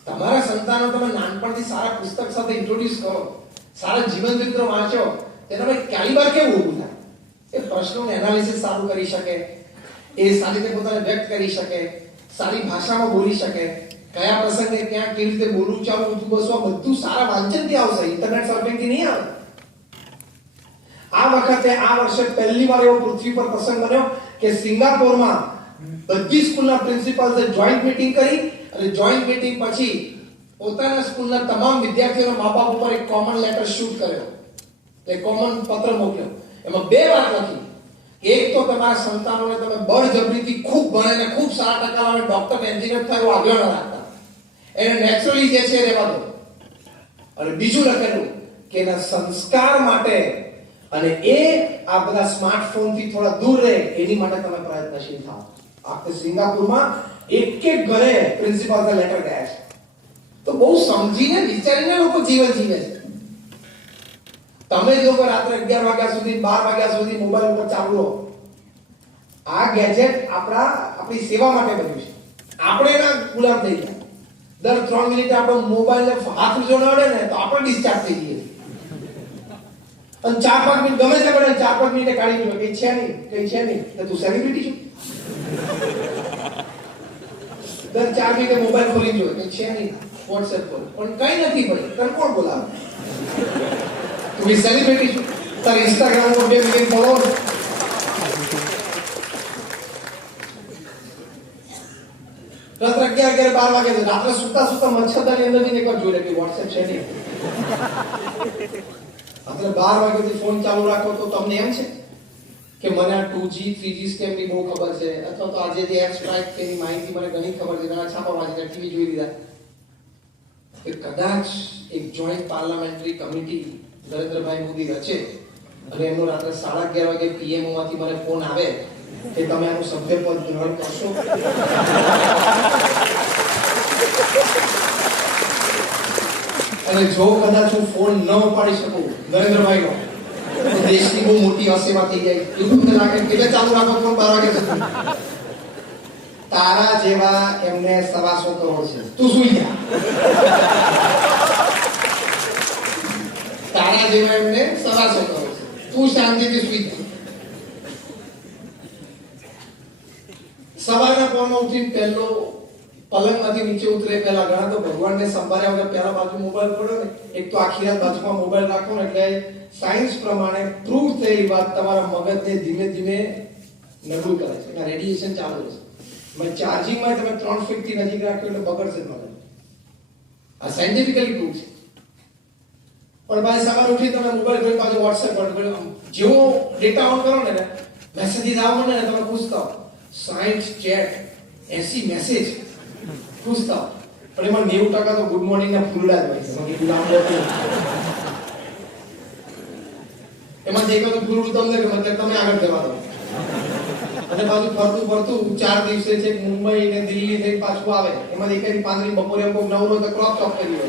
તમારા સંતાનો તમે નાનપણથી સારા પુસ્તક સાથે ઇન્ટ્રોડ્યુસ કરો, સારા જીવન ચરિત્ર વાંચો, તેના પર કેલિબર કેવું ઊભું થાય. એ પ્રશ્નોનું એનાલિસિસ સારું કરી શકે, એ સારી રીતે પોતાને વ્યક્ત કરી શકે, સારી ભાષામાં બોલી શકે, કયા પ્રસંગે ક્યાં કેવી રીતે બોલવું ચાલવું ઊઠું બસવું આ બધું સારા વાંચનથી આવશે, ઇન્ટરનેટ સર્ફિંગથી નહીં આવે. આ વખતે આ વર્ષે પહેલી વાર એવો પૃથ્વી પર પ્રસંગ બન્યો કે સિંગાપોરમાં બધી સ્કૂલના પ્રિન્સિપાલ્સે જોઈન્ટ મીટિંગ કરી અને જોઈન્ટ મીટિંગ પછી પોતાના સ્કૂલના તમામ વિદ્યાર્થીઓના મા-બાપ ઉપર એક કોમન લેટર શૂટ કર્યો, એક કોમન પત્ર મોકલ્યો. એમાં 2 વાત લખી. એક તો તમારા સંતાનોને તમે બળજબરીથી ખૂબ ભણે ને ખૂબ સારા ટકા લાવે, ડોક્ટર એન્જિનિયર થાય એવું આગળ ન રાખતા, એને નેચરલી જે છે રહેવા દો. અને બીજું લખેલું કે એના સંસ્કાર માટે અને એ આ બધા સ્માર્ટફોનથી થોડા દૂર રહે એની માટે તમે પ્રયત્નશીલ થાઓ. આખે સિંગાપુરમાં એક ઘરે પ્રિન્સિપાલના લેટર ગયા છે. તો બહુ સમજીને વિચારીને લોકો જીવન જીવે છે. તમે જો રાત્રે 11 વાગ્યા સુધી 12 વાગ્યા સુધી મોબાઈલ ઉપર ચાલુ રહો, આ ગેજેટ આપણી સેવા માટે બન્યું છે. આપણે એના ગુલામ થઈ ગયા. દર 3 મિનિટે આપણો મોબાઈલ હાથ જોડાડે ને તો આપણે ડિસ્ચાર્જ થઈ જઈએ. અને 4-5 મિનિટ ગમે તે પડે 4-5 મિનિટે કાઢી લો, કઈ છે નહીં તો તું સેલિબ્રિટી છું. દર 4 મિનિટે મોબાઈલ ખોલી જો, કઈ છે નહીં, WhatsApp પર પણ કઈ નથી પડી, તને કોણ બોલાવે? તું સેલિબ્રિટી છું, તારે ઇન્સ્ટાગ્રામ પર 2 મિલિયન ફોલોઅર. રાત્રે 11-12 વાગે રાત્રે સુતા મચ્છરદાની અંદર જઈને એકવાર જોઈ લે કે WhatsApp છે નહીં. રાત્રે 12 વાગ્યાથી ફોન ચાલુ રાખો તો તમને એમ છે કે મને આ 2G 3G સ્કેમની બહુ ખબર છે, અથવા તો આજે જે એર સ્ટ્રાઇક તેની માહિતી મને ઘણી ખબર છે, ઘણા છાપા વાંચીને ટીવી જોઈ લીધા. કે કદાચ એક joint parliamentary committee Narendrabhai Modi રચે અને એમનો રાત્રે 11:30 વાગે પીએમઓ માંથી મને ફોન આવે કે તમે આનું સભ્યપદ ગ્રહણ કરશો. અને જો કદાચ હું ફોન ન ઉપાડી શકું નરેન્દ્રભાઈનો તો દેશની બહુ મોટી અસેવા થઈ જાય. એવું તમને લાગે એટલે ચાલુ રાખો ફોન 12 વાગ્યા સુધી. તારા જેવા એમને 125 કરોડ છે, તું સુઈ જા. તારા જેવા એમને 125 કરોડ છે, તું શાંતિથી સુઈ જા. સવારના પોરમાં ઉઠીને પહેલો પલંગમાંથી નીચે ઉતરે પહેલા ઘણા તો ભગવાનને સંભાળ્યા વગર પહેલા બાજુ મોબાઈલ પડ્યો ને, એક તો આખી રાત બાજુમાં મોબાઈલ રાખો ને એટલે સાયન્સ પ્રમાણે પ્રૂવ થયેલી વાત તમારા મગજને ધીમે ધીમે નબળું કરે છે. રેડિયેશન ચાલુ છે. ચાર્જિંગમાં તમે 3 ફીટથી નજીક રાખ્યો એટલે બગડશે મગજ. આ સાયન્ટિફિકલી પ્રૂવ છે. પણ ભાઈ સવારે ઉઠી તમે મોબાઈલ જોઈ પાછો WhatsApp પર જેવો ડેટા ઓન કરો ને મેસેજીસ આવવા ને તમે ખુશ થાઓ. 60 ચેટ 80 મેસેજ ખુશ થાઓ. પણ એમાં 90% તો ગુડ મોર્નિંગ ના ફૂલડા જ હોય છે. એમાં જે કઈ ફૂલડું તમને કે મતલબ તમે આગળ જવા દો. અને પાછું ફરતું 4 દિવસે છે મુંબઈ ને દિલ્હી થઈ પાછું આવે. એમાં એક પાંદરી બપોરે એમ કોક નવરો તો ક્રોપ ચોપ કરી લે.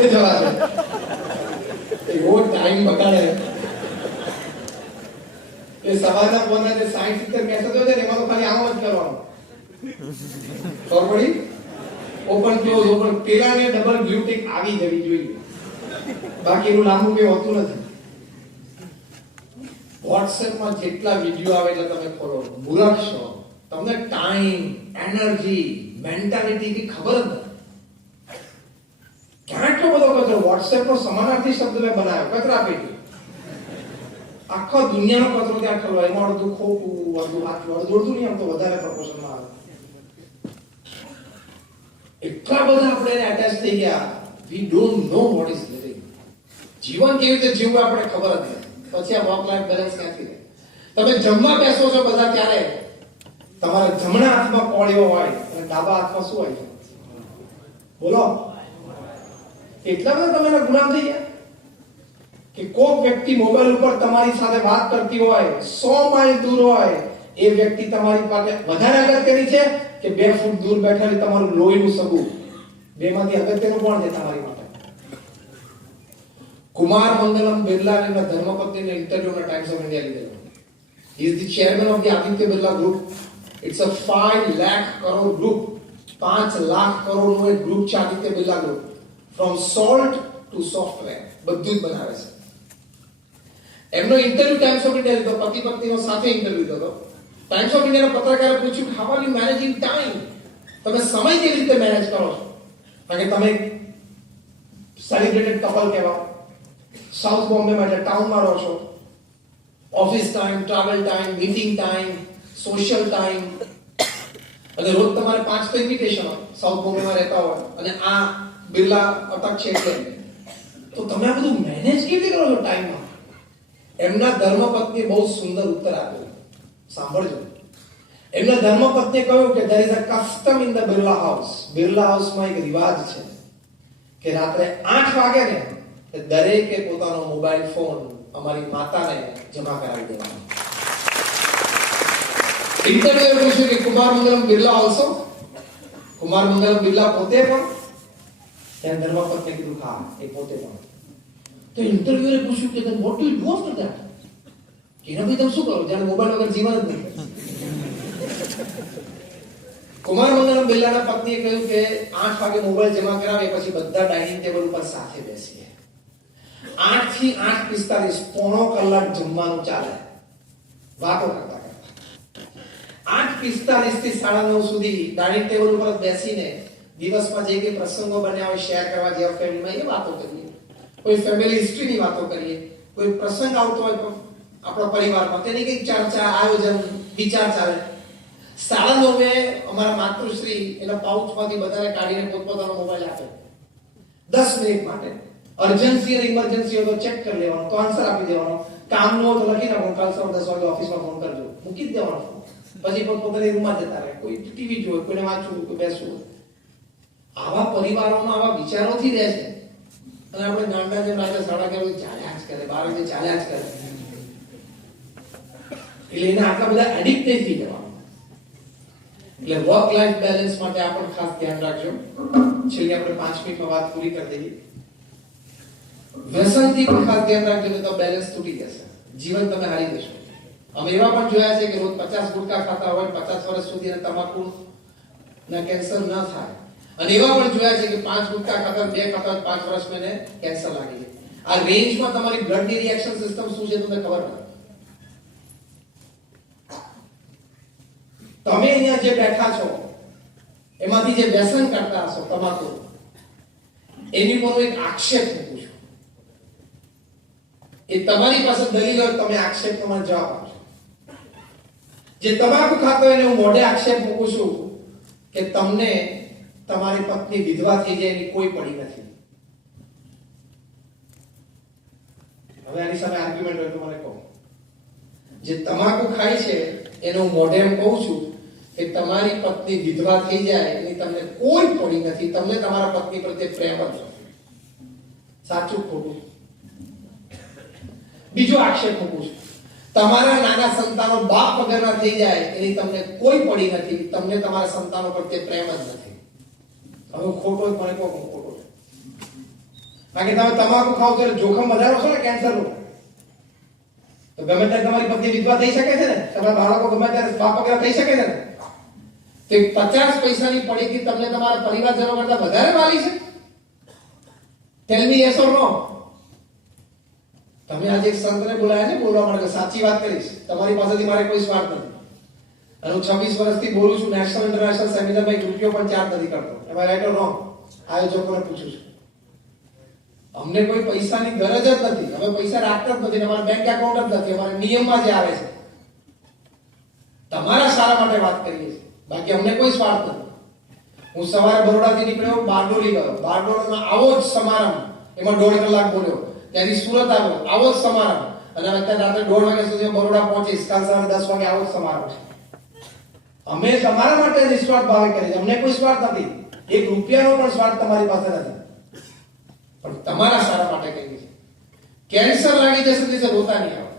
એ જવા દે. એવો ટાઈમ બગાડે. એ સવારના ફોનના જે 60-70 મેસેજ હોય છે એમાં તો ખાલી આમ જ કરવાનું. ખબર પડી? ઓપન ક્લોઝ ઓપન પેલાને ડબલ બ્લુ ટિક આવી જવી જોઈએ. બાકી એનું લાંબુ કઈ હોતું નથી. WhatsApp માં જેટલા વિડિયો આવે એટલે તમે ખોલો મૂર્ખ છો. તમને ટાઈમ, એનર્જી, મેન્ટાલિટી ની ખબર જ નથી. ક્યાં એટલો બધો કચરો. WhatsApp નો સમાનાર્થી શબ્દ મેં બનાવ્યો કચરા પેટી. આખો દુનિયાનો કચરો ત્યાં ઠરવો. એમાં અડધું ખોટું, અડધું સાચું, અડધું નહીં, આમ તો વધારે પ્રપોર્શનમાં આવે. એટલા બધા આપણે એટેચ થઈ ગયા. We don't know what is living. જીવન કેવી રીતે જીવવું આપણે ખબર જ નથી. પછી આ વર્ક લાઈફ બેલેન્સ ક્યાંથી રહે? તમે જમવા બેસો છો બધા ત્યારે તમારા જમણા હાથમાં કોળીઓ હોય અને ડાબા હાથમાં શું હોય? બોલો. એટલા બધા તમે ગુલામ થઈ ગયા કે કોઈક વ્યક્તિ મોબાઈલ ઉપર તમારી સાથે વાત કરતી હોય, 100 માઇલ દૂર હોય, એ વ્યક્તિ તમારી પાસે વધારે અગત્યની છે કે 2 ફૂટ દૂર બેઠેલી તમારું લોહીનું સગું? બેમાંથી અગત્યનું કોણ છે તમારી માટે? કુમાર મંગલમ બિરલા અને ધર્મપત્નીને ઇન્ટરવ્યુના ટાઈમ્સ ઓફ ઇન્ડિયા લીધેલો. He is the chairman of the Aditya Birla Group. It's a 5 lakh crore group. 5 lakh કરોડનું એક ગ્રુપ છે Aditya Birla group. From salt to software બધું જ બનાવે છે. એમનો ઇન્ટરવ્યુ ટાઈમ્સ ઓફ ઇન્ડિયા લીધો, પતિ પત્નીનો સાથે ઇન્ટરવ્યુ લીધો. ટાઈમ્સ ઓફ ઇન્ડિયાના પત્રકારે પૂછ્યું how are you managing time? તમે સમય કેવી રીતે મેનેજ કરો છો? કારણ કે તમે સેલિબ્રેટેડ કપલ કહેવાય, સાઉથ બોમ્બેમાં એટલે ટાઉનમાં રહો છો, office time, travel time, meeting time, social time, અને રોજ તમારે 5 તો ઇન્વિટેશન હોય, સાઉથ બોમ્બેમાં રહેતા હોય અને આ બિરલા અટક છે એટલે, તો તમે આ બધું મેનેજ કેવી રીતે કરો છો ટાઈમમાં? એમના ધર્મપત્નીએ બહુ સુંદર ઉત્તર આપ્યો. સાંભળજો. એમના ધર્મપત્નીએ કહ્યું કે there is a custom in the Birla house. Birla હાઉસમાં એક રિવાજ છે કે રાત્રે 8 વાગે ને દરેકે પોતાનો મોબાઈલ ફોન અમારી માતાને જમા કરાવી દેવાનો. ઇન્ટરવ્યુઅર પૂછ્યું કે કુમાર મંગલમ બિરલા ઓલ્સો? કુમાર મંગલમ બિરલા પોતે પણ? ત્યાં ધર્મપત્નીએ કીધું હા, એ પોતે પણ. તો ઇન્ટરવ્યુઅરે પૂછ્યું કે then what do you do after that? કે એના ભાઈ તમે શું કરો જ્યારે મોબાઈલ વગર જીવન જ નહીં? કુમાર મંગલમ બિરલાના પત્નીએ કહ્યું કે 8 વાગે મોબાઈલ જમા કરાવે પછી બધા ડાઇનિંગ ટેબલ ઉપર સાથે બેસીએ. 8 થી 8:45 પોણો કલાક જમવાનું ચાલે, વાતો કરતા કરતા. 8:45 થી 9:30 સુધી ડાઇનિંગ ટેબલ ઉપર બેસીને દિવસમાં જે કે પ્રસંગો બન્યા હોય શેર કરવા જેવા ફેમિલીમાં એ વાતો કરીએ, કોઈ ફેમિલી હિસ્ટ્રીની વાતો કરીએ, કોઈ પ્રસંગ આવતો હોય આપણા પરિવારમાં તેની કંઈક ચર્ચા, આયોજન, વિચાર ચાલે. 9:30 અમારા માતૃશ્રી એના પાઉચમાંથી બધાને કાઢીને પોતપોતાનો મોબાઈલ આપે 10 મિનિટ માટે. અર્જન્સી અને ઇમરજન્સી હોય તો ચેક કરી લેવાનો, તો આન્સર આપી દેવાનો. કામ ન હોય તો લખી નાખો કાલ સવારે 10 વાગે ઓફિસમાં ફોન કરજો, મૂકી જ દેવાનો ફોન. પછી પોતાની રૂમમાં જતા રહે, કોઈ ટીવી જોવે, કોઈને વાંચવું, કોઈ બેસવું. આવા પરિવારોમાં આવા વિચારોથી રહે છે અને આપણે ગાંડા જેમ રાતે 11:30 ચાલ્યા જ કરે, 12 વાગે ચાલ્યા જ કરે. એટલે એને આટલા બધા એડિક્ટ નહીં થઈ જવાનું. એટલે વર્ક લાઈફ બેલેન્સ માટે આ પણ ખાસ ધ્યાન રાખજો. છેલ્લે આપણે 5 મિનિટમાં વાત પૂરી કરી દઈએ. વ્યસનથી પણ ખાસ ધ્યાન રાખજો, તો બેલેન્સ તૂટી જશે, જીવન તમે હારી જશો. અમે એવા પણ જોયા છે કે રોજ 50 ગુટકા ખાતા હોય, 50 વર્ષ સુધી એને તમાકુ ના કેન્સર ન થાય. અને એવા પણ જોયા છે કે 5 ગુટકા ખાતા, 2 ખાતા 5 વર્ષમાં એને કેન્સર લાગી જાય. આ રેન્જમાં તમારી બ્લડની રિએક્શન સિસ્ટમ શું છે તમને ખબર નથી. તમે અહીંયા જે બેઠા છો એમાંથી જે વ્યસન કરતા હશો તમાકુ, એની પર એક આક્ષેપ મૂકું છું. એ તમારી પાસે દલીલ હોય, તમે આક્ષેપ તમારો જવાબ આપજો. જે તમાકુ ખાતો એને હું મોઢે આક્ષેપ મૂકું છું કે તમને તમારી પત્ની વિધવા થઈ જાય એની કોઈ પડી નથી. હવે આની સામે આર્ગ્યુમેન્ટ હોય તો મને કહો. જે તમાકુ ખાય છે એને હું મોઢે એમ કહું છું કે તમારી પત્ની વિધવા થઈ જાય એની તમને કોઈ પડી નથી, તમને તમારા પત્ની પ્રત્યે પ્રેમ જ નથી. સાચું ખોટું? બીજો આક્ષેપ મૂકું છું, તમારા નાના સંતાનો બાપ વગરના થઈ જાય એની તમને કોઈ પડી નથી, તમને તમારા સંતાનો પ્રત્યે પ્રેમ જ નથી. હવે ખોટો જ મને કહો, ખોટો. કારણ કે તમે તમાકુ ખાવ છો એટલે જોખમ વધારો છો ને કેન્સરનું. તો ગમે ત્યારે તમારી પત્ની વિધવા થઈ શકે છે ને, તમારા બાળકો ગમે ત્યારે બાપ વગર થઈ શકે છે ને. તો 50 પૈસાની પડીકી તમને તમારા પરિવારજનો કરતા વધારે વાલી છે? ટેલ મી યસ ઓર નો. તમે આજે એક સંતને બોલાયા છે બોલવા માટે, સાચી વાત કરીશ, તમારી પાસેથી મારે કોઈ સ્વાર્થ નથી. અને હું 26 વર્ષથી બોલું છું, નેશનલ ઇન્ટરનેશનલ સેમિનારમાં 1 રૂપિયો પણ ચાર્જ નથી કરતો. એમાં રાઈટ ઓર રોંગ? આયોજકોને પૂછું છું. અમને કોઈ પૈસાની ગરજ જ નથી, અમે પૈસા રાખતા જ નથી, અમારા બેંક એકાઉન્ટ જ નથી, અમારા નિયમમાં જે આવે છે. તમારા સારા માટે વાત કરીએ છીએ, બાકી અમને કોઈ સ્વાર્થ નથી. હું સવારે બરોડાથી નીકળ્યો, બારડોલી ગયો, બારડોલીમાં આવો જ સમારંભ, એમાં 1.5 કલાક બોલ્યો. ત્યાંથી સુરત આવ્યો, આવો જ સમારંભ, અને અત્યારે રાત્રે 1:30 વાગ્યા સુધી બરોડા પહોંચીશ, કાલ સવારે 10 વાગે આવો જ સમારંભ છે. અમે તમારા માટે નિસ્વાર્થ ભાવે કરીએ છીએ, અમને કોઈ સ્વાર્થ નથી. 1 રૂપિયાનો પણ સ્વાર્થ તમારી પાસે નથી, પણ તમારા સારા માટે કરીએ છીએ. કેન્સર લાગી જશે તે રોતા નહીં આવે.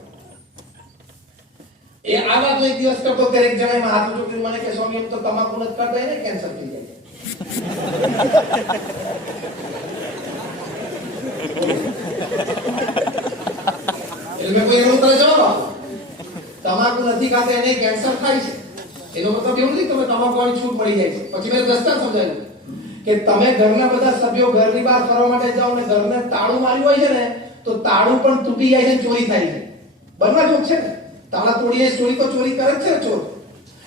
એ આ વાત એક દિવસ કરતો ત્યારે એક જણાએ હાથ ઊંચો કરીને મને કે સ્વામી એમ તો તમાકુ નથી કરતા એને કેન્સર થઈ જાય. એટલે કોઈ એનો ઉત્તર જવાબ આપો. તમાકુ નથી ખાતા એને કેન્સર થાય છે. એનો મતલબ એવું નથી તમે તમાકુ વાળી છૂટ મળી જાય છે. પછી મેં દસ્તાર સમજાવ્યું કે તમે ઘરના બધા સભ્યો ઘરની બહાર ફરવા માટે જાઓ ને ઘરને તાળું માર્યું હોય છે ને તો તાળું પણ તૂટી જાય છે, ચોરી થાય છે. બનવા જોગ છે ને, તાળા તોડીને ચોરી તો ચોરી કરે જ છે ને ચોર.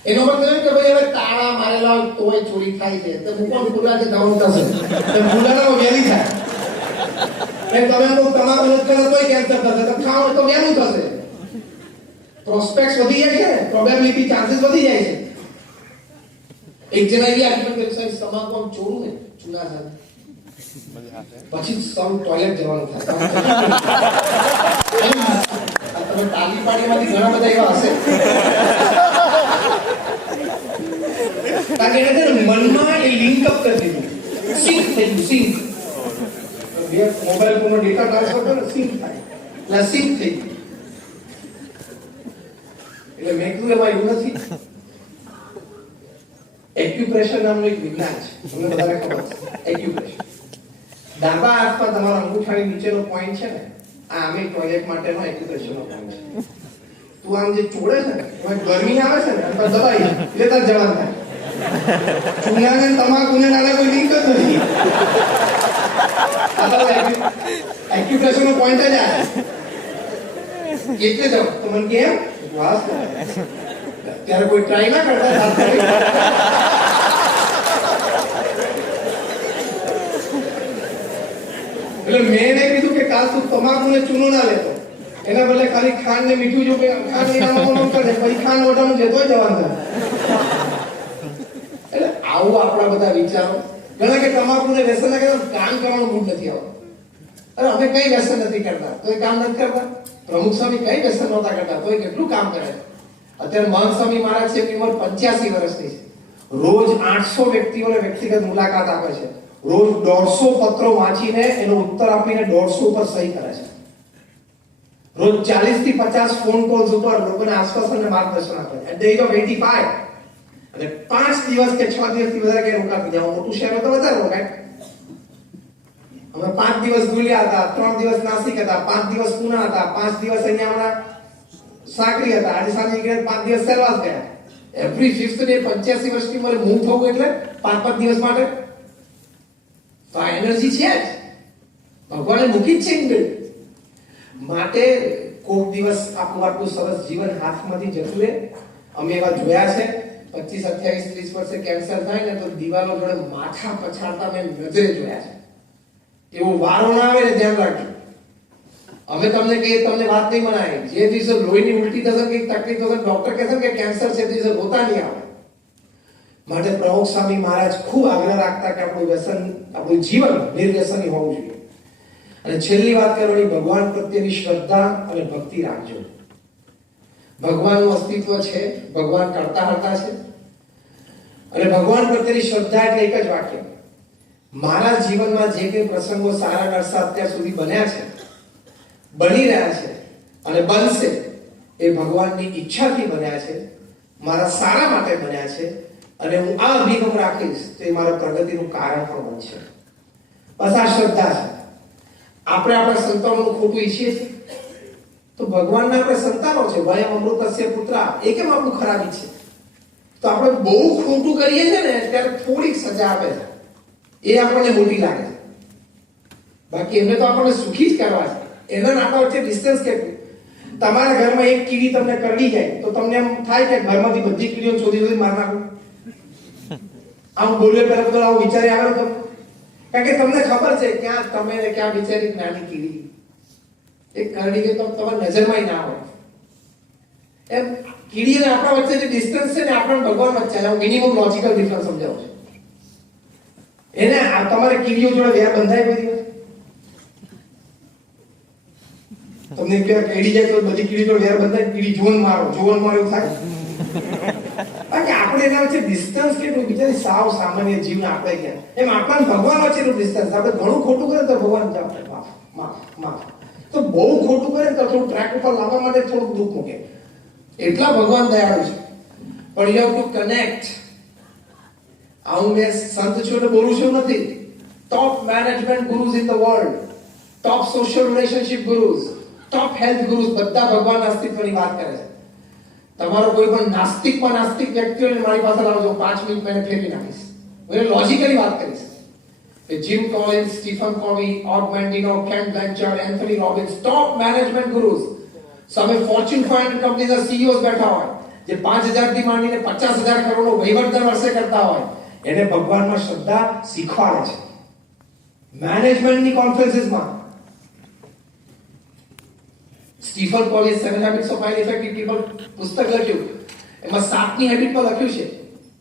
એનો મતલબ એમ કે ભાઈ હવે તાળા મારેલા હોય તોય ચોરી થાય છે તો મુકોન ખુલ્લા છે ડાઉન થશે. તો ભૂલાનામાં વહેલી થાય. એમ તમે અમુક તમાકુ નથી કરતા તોય કેન્સર થશે, તો ખાઓ તો વહેલું થશે. પ્રોસ્પેક્ટ વધી જાય છે ને, પ્રોબેબિલિટી ચાન્સીસ વધી જાય છે. એક જણા એવી આર્ગ્યુમેન્ટ કરી સાહેબ તમાકુ આમ ચોરું ને ચૂના સાથે પછી સૌ ટોયલેટ જવાનું થાય. તમે તાલી પાડીમાંથી ઘણા બધા એવા હશે. કારણ કે એને છે ને મનમાં એ લિંક અપ કરી દીધું, સિંક થઈ ગયું, સિંક. બે મોબાઈલ ફોનનો ડેટા ટ્રાન્સફર કરો સિંક થાય એટલે સિંક થઈ ગયું. એટલે મેં કીધું એમાં એવું નથી. એક્યુપ્રેશર નામનું એક વિજ્ઞાન છે, તમને બધાને ખબર છે. એક્યુપ્રેશર ડાબા હાથમાં તમારા અંગૂઠાની નીચેનો પોઈન્ટ છે ને, આ આમે ટોયલેટ માટેનો એક્યુપ્રેશરનો પોઈન્ટ છે. તું આમ જે ચોડે છે ને એમાં ગરમી આવે છે ને અને દબાઈ એટલે તાર જવાન થાય. ચૂનાને તમાકુને નાના કોઈ લિંક જ નથી. એક્યુપ્રેશરનો પોઈન્ટ જ આ એટલે જ તો મને કેમ વાસ ત્યારે કોઈ ટ્રાય ના કરતા હાથ કરી. એટલે મેં એને કીધું કે કાલ તું તમાકુ ને ચૂનો ના લેતો, એના બદલે ખાલી ખાંડ ને મીઠું જો ખાંડ નામનું કરે પછી ખાંડ ઓઢાનું છે તોય જવાનું થાય. એટલે આવું આપણા બધા વિચારો. ઘણા કે તમાકુ ને વ્યસન ના કરે કામ કરવાનું મૂડ નથી આવતું. અરે અમે કઈ વ્યસન નથી કરતા તોય કામ નથી કરતા. પ્રમુખ સ્વામી કઈ વ્યસન નહોતા કરતા તોય કેટલું કામ કરે. અત્યારે મહંત સ્વામી મહારાજ છે, એમની ઉંમર 85 વર્ષની છે. રોજ 800 વ્યક્તિઓને વ્યક્તિગત મુલાકાત આપે છે. રોજ 150 પત્રો વાંચીને એનો ઉત્તર આપીને 150 ઉપર સહી કરે છે. રોજ 40 થી 50 ફોન કોલ્સ ઉપર લોકોને આશ્વાસન અને માર્ગદર્શન આપે છે. એટ ધ એજ ઓફ 85 અને 5 દિવસ કે 6 દિવસથી વધારે કઈ રોકાતું જાવ. મોટું શહેર તો વધારે રોકાય. અમે 5 દિવસ ધુલિયા હતા, 3 દિવસ નાસિક હતા, 5 દિવસ પુના હતા, 5 દિવસ અહીંયા અમારા સાકરી હતા. આજે સાંજે નીકળે 5 દિવસ સેલવાસ ગયા. એવરી 5th ડે 85 વર્ષની ઉંમરે મૂવ થવું એટલે 5 દિવસ માટે તો આ એનર્જી છે જ ભગવાને મૂકી જ છે ઇન્બિલ્ટ. માટે કોક દિવસ આપણું આટલું સરસ જીવન હાથમાંથી જતું રહે. અમે એવા જોયા છે 25, 28, 30 વર્ષે કેન્સર થાય ને તો દિવાલો જોડે માથા પછાડતા મેં નજરે જોયા છે. એવો વારો ના આવે ને ધ્યાન રાખજો. અમે તમને કહીએ તમને વાત નહીં મનાય. જે દિવસે લોહીની ઉલટી થશે કે તકલીફ થશે ડોક્ટર કહેશે કે કેન્સર છે તે દિવસે રોતા નહીં આવે. માટે પ્રમુખ સ્વામી મહારાજ ખૂબ આગ્રહ રાખતા કે આપણું વ્યસન, આપણું જીવન નિર્વ્યસની હોવું જોઈએ. અને છેલ્લી વાત કરવાની, ભગવાન પ્રત્યેની શ્રદ્ધા અને ભક્તિ રાખજો. ભગવાનનું અસ્તિત્વ છે, ભગવાન કરતા હરતા છે અને ભગવાન પ્રત્યેની શ્રદ્ધા એટલે એક જ વાક્ય. મારા જીવનમાં જે કંઈ પ્રસંગો સારા નરસા અત્યાર સુધી બન્યા છે, બની રહ્યા છે અને બનશે એ ભગવાનની ઈચ્છાથી બન્યા છે, મારા સારા માટે બન્યા છે અને હું આ અભિગમ રાખીશ તો એ મારા પ્રગતિનું કારણ પણ બનશે. બસ આ શ્રદ્ધા છે. આપણે આપણા સંતાનોનું ખોટું ઈચ્છીએ છીએ તો ભગવાનના આપણે સંતાનો છે, વયમ અમૃતસ્ય પુત્રા, એ કેમ આપણું ખરાબ ઈચ્છે? તો આપણે બહુ ખોટું કરીએ છીએ ને ત્યારે થોડીક સજા આપે છે, એ આપણને મોટી લાગે છે. બાકી એમને તો આપણને સુખી જ કરવા છે. એના નાના વચ્ચે ડિસ્ટન્સ કેટલું? તમારા ઘરમાં એક કીડી તમને કરડી જાય તો તમને એમ થાય કે ઘરમાંથી બધી કીડીઓ શોધી માર નાખું? આમ બોલ્યો પહેલા બધો આવું વિચારી આવે તમને? કારણ કે તમને ખબર છે ક્યાં તમે ને ક્યાં બિચારી નાની કીડી એક કરડી ગઈ તો તમારી નજરમાં ના હોય. એમ કીડી અને આપણા વચ્ચે જે ડિસ્ટન્સ છે ને આપણને ભગવાન વચ્ચે હું મિનિમમ લોજિકલ ડિફરન્સ સમજાવું છું. એને તમારે કીડીઓ જોડે વેર બંધાય કોઈ દિવસ? તમને ક્યાં કેડી જાય તો બધી કીડી જોડે વેર બંધાય? કીડી જોન મારો થાય. બાકી આપણે એના વચ્ચે ડિસ્ટન્સ કેટલું? બિચારી સાવ સામાન્ય જીવને આપણે ક્યાં એમ આપણને ભગવાન વચ્ચેનું ડિસ્ટન્સ. આપણે ઘણું ખોટું કરે તો ભગવાન માફ માફ માફ. તો બહુ ખોટું કરે તો થોડું ટ્રેક ઉપર લાવવા માટે થોડું દુઃખ મૂકે. એટલા ભગવાન દયાળુ છે. પણ યુ હેવ ટુ કનેક્ટ. હું મેં સંત છું એટલે બોલું છું નથી. Top management ગુરુઝ in the world, top social relationship ગુરુઝ, top health ગુરુઝ બધા ભગવાનના અસ્તિત્વની વાત કરે છે. તમારો કોઈ પણ નાસ્તિક વ્યક્તિ હોય મારી પાસે લાવજો, 5 મિનિટ મેં ફેરવી નાખીશ. હું લોજિકલી વાત કરીશ. Jim Collins, Stephen Covey, Og Mandino, Ken Blanchard, Anthony Robbins, top management gurus. સામે Fortune 500 કંપનીના CEOs બેઠા હોય જે 5000 થી માંડીને 50000 કરોડનો વહીવટ દર વર્ષે કરતા હોય, એને ભગવાનમાં શ્રદ્ધા શીખવાડે છે મેનેજમેન્ટની કોન્ફરન્સીસમાં. Stephen Covey 7 Habits of Highly Effective People પુસ્તક લખ્યું, એમાં 7મી હેબિટમાં લખ્યું છે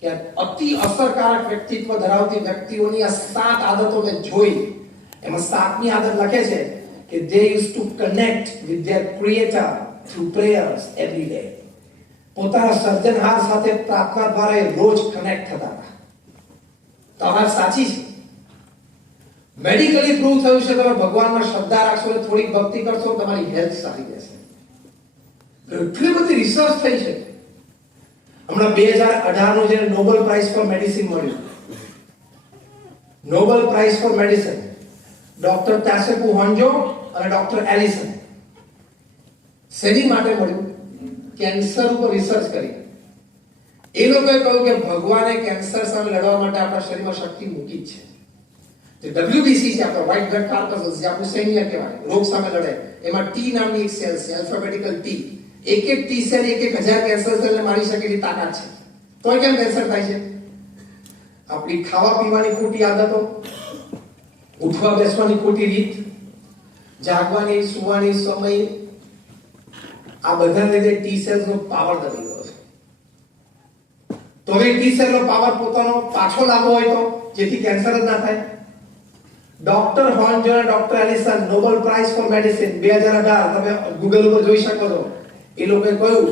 કે અતિ અસરકારક વ્યક્તિત્વ ધરાવતી વ્યક્તિઓની આ 7 આદતો મેં જોઈ. એમાં 7મી આદત લખે છે કે they used to connect with their creator through prayers every day. પોતાના સર્જનહાર સાથે પ્રાર્થના દ્વારા એ રોજ કનેક્ટ થતા હતા. તો આ વાત સાચી છે. મેડિકલી પ્રૂવ થયું છે તમે ભગવાનમાં શ્રદ્ધા રાખશો ને થોડી ભક્તિ કરશો તમારી હેલ્થ સારી રહેશે. એટલી બધી રિસર્ચ થઈ છે. હમણાં 2018 નું જે નોબેલ પ્રાઇઝ ફોર મેડિસિન મળ્યું, Nobel prize for medicine doctor તાસેપુ હોન્જો અને ડોક્ટર એલિસન. શેની માટે મળ્યું? કેન્સર ઉપર રિસર્ચ કરી. એ લોકોએ કહ્યું કે ભગવાને કેન્સર સામે લડવા માટે આપણા શરીરમાં શક્તિ મૂકી જ છે. જે WBC છે, આપણો વ્હાઇટ બ્લડ કાર્પસ્કલ્સ, જે આપણું સૈન્ય કહેવાય, રોગ સામે લડે, એમાં ટી નામની એક સેલ છે, આલ્ફાબેટિકલ ટી. એક ટી સેલ 1000 કેન્સર સેલને મારી શકે એટલી તાકાત છે. તો કેમ કેન્સર થાય છે? આપણી ખાવા પીવાની ખોટી આદતો, ઉઠવા બેસવાની ખોટી રીત, જાગવાની સુવાની સમય, આ બધાને લીધે ટી સેલ્સ નો પાવર દબી ગયો છે. તો હવે ટી સેલ નો પાવર પોતાનો પાછો લાવવો હોય તો જેથી કેન્સર જ ના થાય. ડોક્ટર હોન્જો અને doctor Allison Nobel prize for medicine 2018 તમે ગૂગલ ઉપર જોઈ શકો છો. એ લોકોએ કહ્યું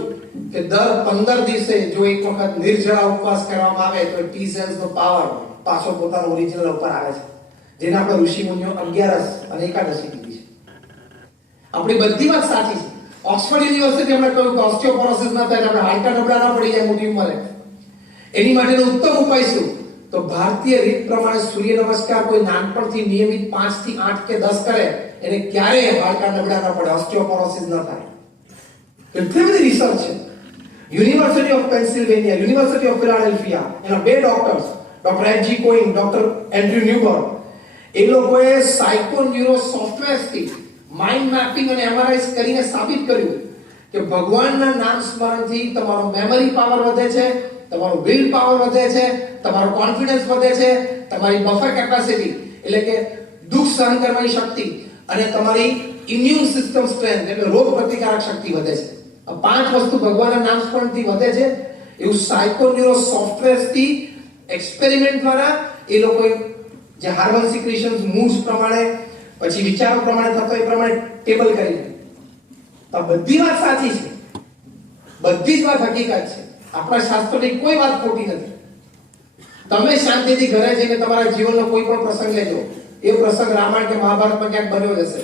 કે દર 15 દિવસે જો એક વખત નિર્જળા ઉપવાસ કરવામાં આવે તો ટી સેલ્સ નો પાવર પાછો પોતાનો ઓરિજિનલ ઉપર આવે છે. જેને આપણે ઋષિ મુનિઓ 11 અને એકાદશી કીધી છે. આપણી બધી વાત સાચી છે. ઓક્સફર્ડ યુનિવર્સિટી હમણાં કહ્યું કે ઓસ્ટિયોપોરોસિસ ના થાય, આપણે હાડકા નબળા ના પડી જાય મોટી ઉંમરે. એની માટેનો ઉત્તમ ઉપાય શું? તો ભારતીય રીત પ્રમાણે સૂર્ય નમસ્કાર કોઈ નાનપણથી નિયમિત 5 થી 8 કે 10 કરે, એને ક્યારેય હાડકા નબળા ના પડે, ઓસ્ટિયોપોરોસિસ ન થાય. એટલી બધી રિસર્ચ છે. University of Pennsylvania, university of Philadelphia, એના 2 ડોક્ટર્સ, ડોક્ટર એચ.જી. કોઈન, ડોક્ટર એન્ડ્રુ ન્યુબર્ગ, એ લોકોએ સાયકોન્યુરો સોફ્ટવેરથી માઇન્ડ મેપિંગ અને એમઆરઆઈ કરીને સાબિત કર્યું કે ભગવાનના નામ સ્મરણથી તમારો મેમરી પાવર વધે છે, તમારો વિલ પાવર વધે છે, તમારો કોન્ફિડન્સ વધે છે, તમારી બફર કેપેસિટી એટલે કે દુઃખ સહન કરવાની શક્તિ અને તમારી ઇમ્યુન સિસ્ટમ સ્ટ્રેન્થ એટલે રોગ પ્રતિકારક શક્તિ વધે છે. આ 5 વસ્તુ ભગવાનના નામ સ્મરણથી વધે છે. એવું સાયકોન્યુરો સોફ્ટવેરથી એક્સપેરિમેન્ટ દ્વારા એ લોકોએ જે હાર્મોન સિક્રેશન્સ મૂડ્સ પ્રમાણે પછી વિચારો પ્રમાણે થતો એ પ્રમાણે ટેબલ કરી. તો બધી વાત સાચી છે, બધી જ વાત હકીકત છે. આપણા શાસ્ત્રોની કોઈ વાત ખોટી નથી. તમે શાંતિથી ઘરે જઈને તમારા જીવનનો કોઈ પણ પ્રસંગ લેજો, એ પ્રસંગ રામાયણ કે મહાભારતમાં ક્યાંક બન્યો જશે.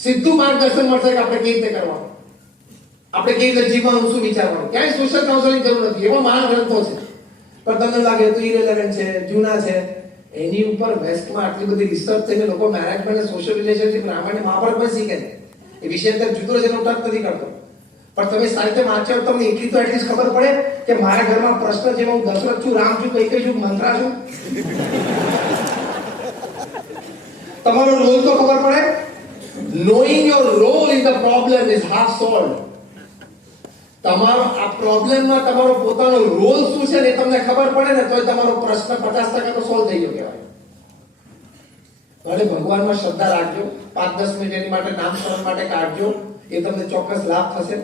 સીધું માર્ગદર્શન મળશે કે આપણે કેવી રીતે કરવાનું, આપણે કેવી રીતે જીવવાનું, શું વિચારવાનું. ક્યાંય સોશિયલ કાઉન્સેલિંગ જરૂર નથી. એવા મહાન ગ્રંથો છે, પણ તમને લાગે તો ઇરેલેવન્ટ છે, જૂના છે. એની ઉપર વેસ્ટમાં આટલી બધી રિસર્ચ થઈને લોકો મેનેજમેન્ટ અને સોશિયલ રિલેશનશિપ રામાયણ મહાભારતમાં શીખે છે. એ વિષય તો જુદો છે, એનો ટચ નથી કરતો. પણ તમે સારી રીતે વાંચો તમને એટલી તો એટલીસ્ટ ખબર પડે કે મારા ઘરમાં પ્રશ્ન છે, હું દશરથ છું, રામ છું, કઈ છું, મંત્રા છું. તમારો રોલ તો ખબર પડે. knowing your role in the problem is half solved. તમારો આ પ્રોબ્લેમમાં તમારો પોતાનો રોલ શું છે ને તમને ખબર પડે ને તોય તમારો પ્રશ્ન 50% તો સોલ્વ થઈ ગયો કહેવાય. ભલે ભગવાનમાં શ્રદ્ધા રાખજો, 5-10 મિનિટ એની માટે નામ સ્મરણ માટે કાઢજો, એ તમને ચોક્કસ લાભ થશે.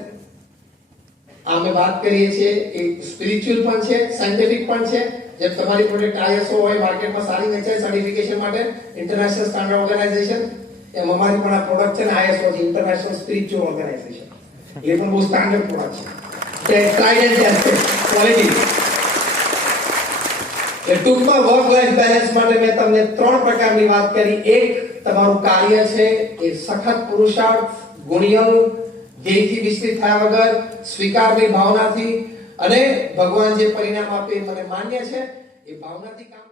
અમે વાત કરીએ છીએ એ સ્પિરિચ્યુઅલ પણ છે, સાયન્ટિફિક પણ છે. જેમ તમારી પ્રોડક્ટ ISO હોય, માર્કેટમાં સારી વેચાય સર્ટિફિકેશન માટે, ઇન્ટરનેશનલ સ્ટાન્ડર્ડ ઓર્ગેનાઇઝેશન, એમ અમારી પણ આ પ્રોડક્ટ છે ને ISO છે, ઇન્ટરનેશનલ સ્પિરિચ્યુઅલ ઓર્ગેનાઇઝેશન. એ પણ બહુ સ્ટાન્ડર્ડ પ્રોડક્ટ છે, ટ્રાઇડ એન્ડ ટેસ્ટેડ ક્વોલિટી. એ ટૂંકમાં વર્ક લાઈફ બેલેન્સ માટે મેં તમને 3 પ્રકારની વાત કરી. એક, તમારું કાર્ય છે એ સખત પુરુષાર્થ, ગુણિયલ, ધ્યેયથી વિચલિત થયા વગર, સ્વીકારની ભાવનાથી અને ભગવાન જે પરિણામ આપે એ મને માન્ય છે એ ભાવનાથી કામ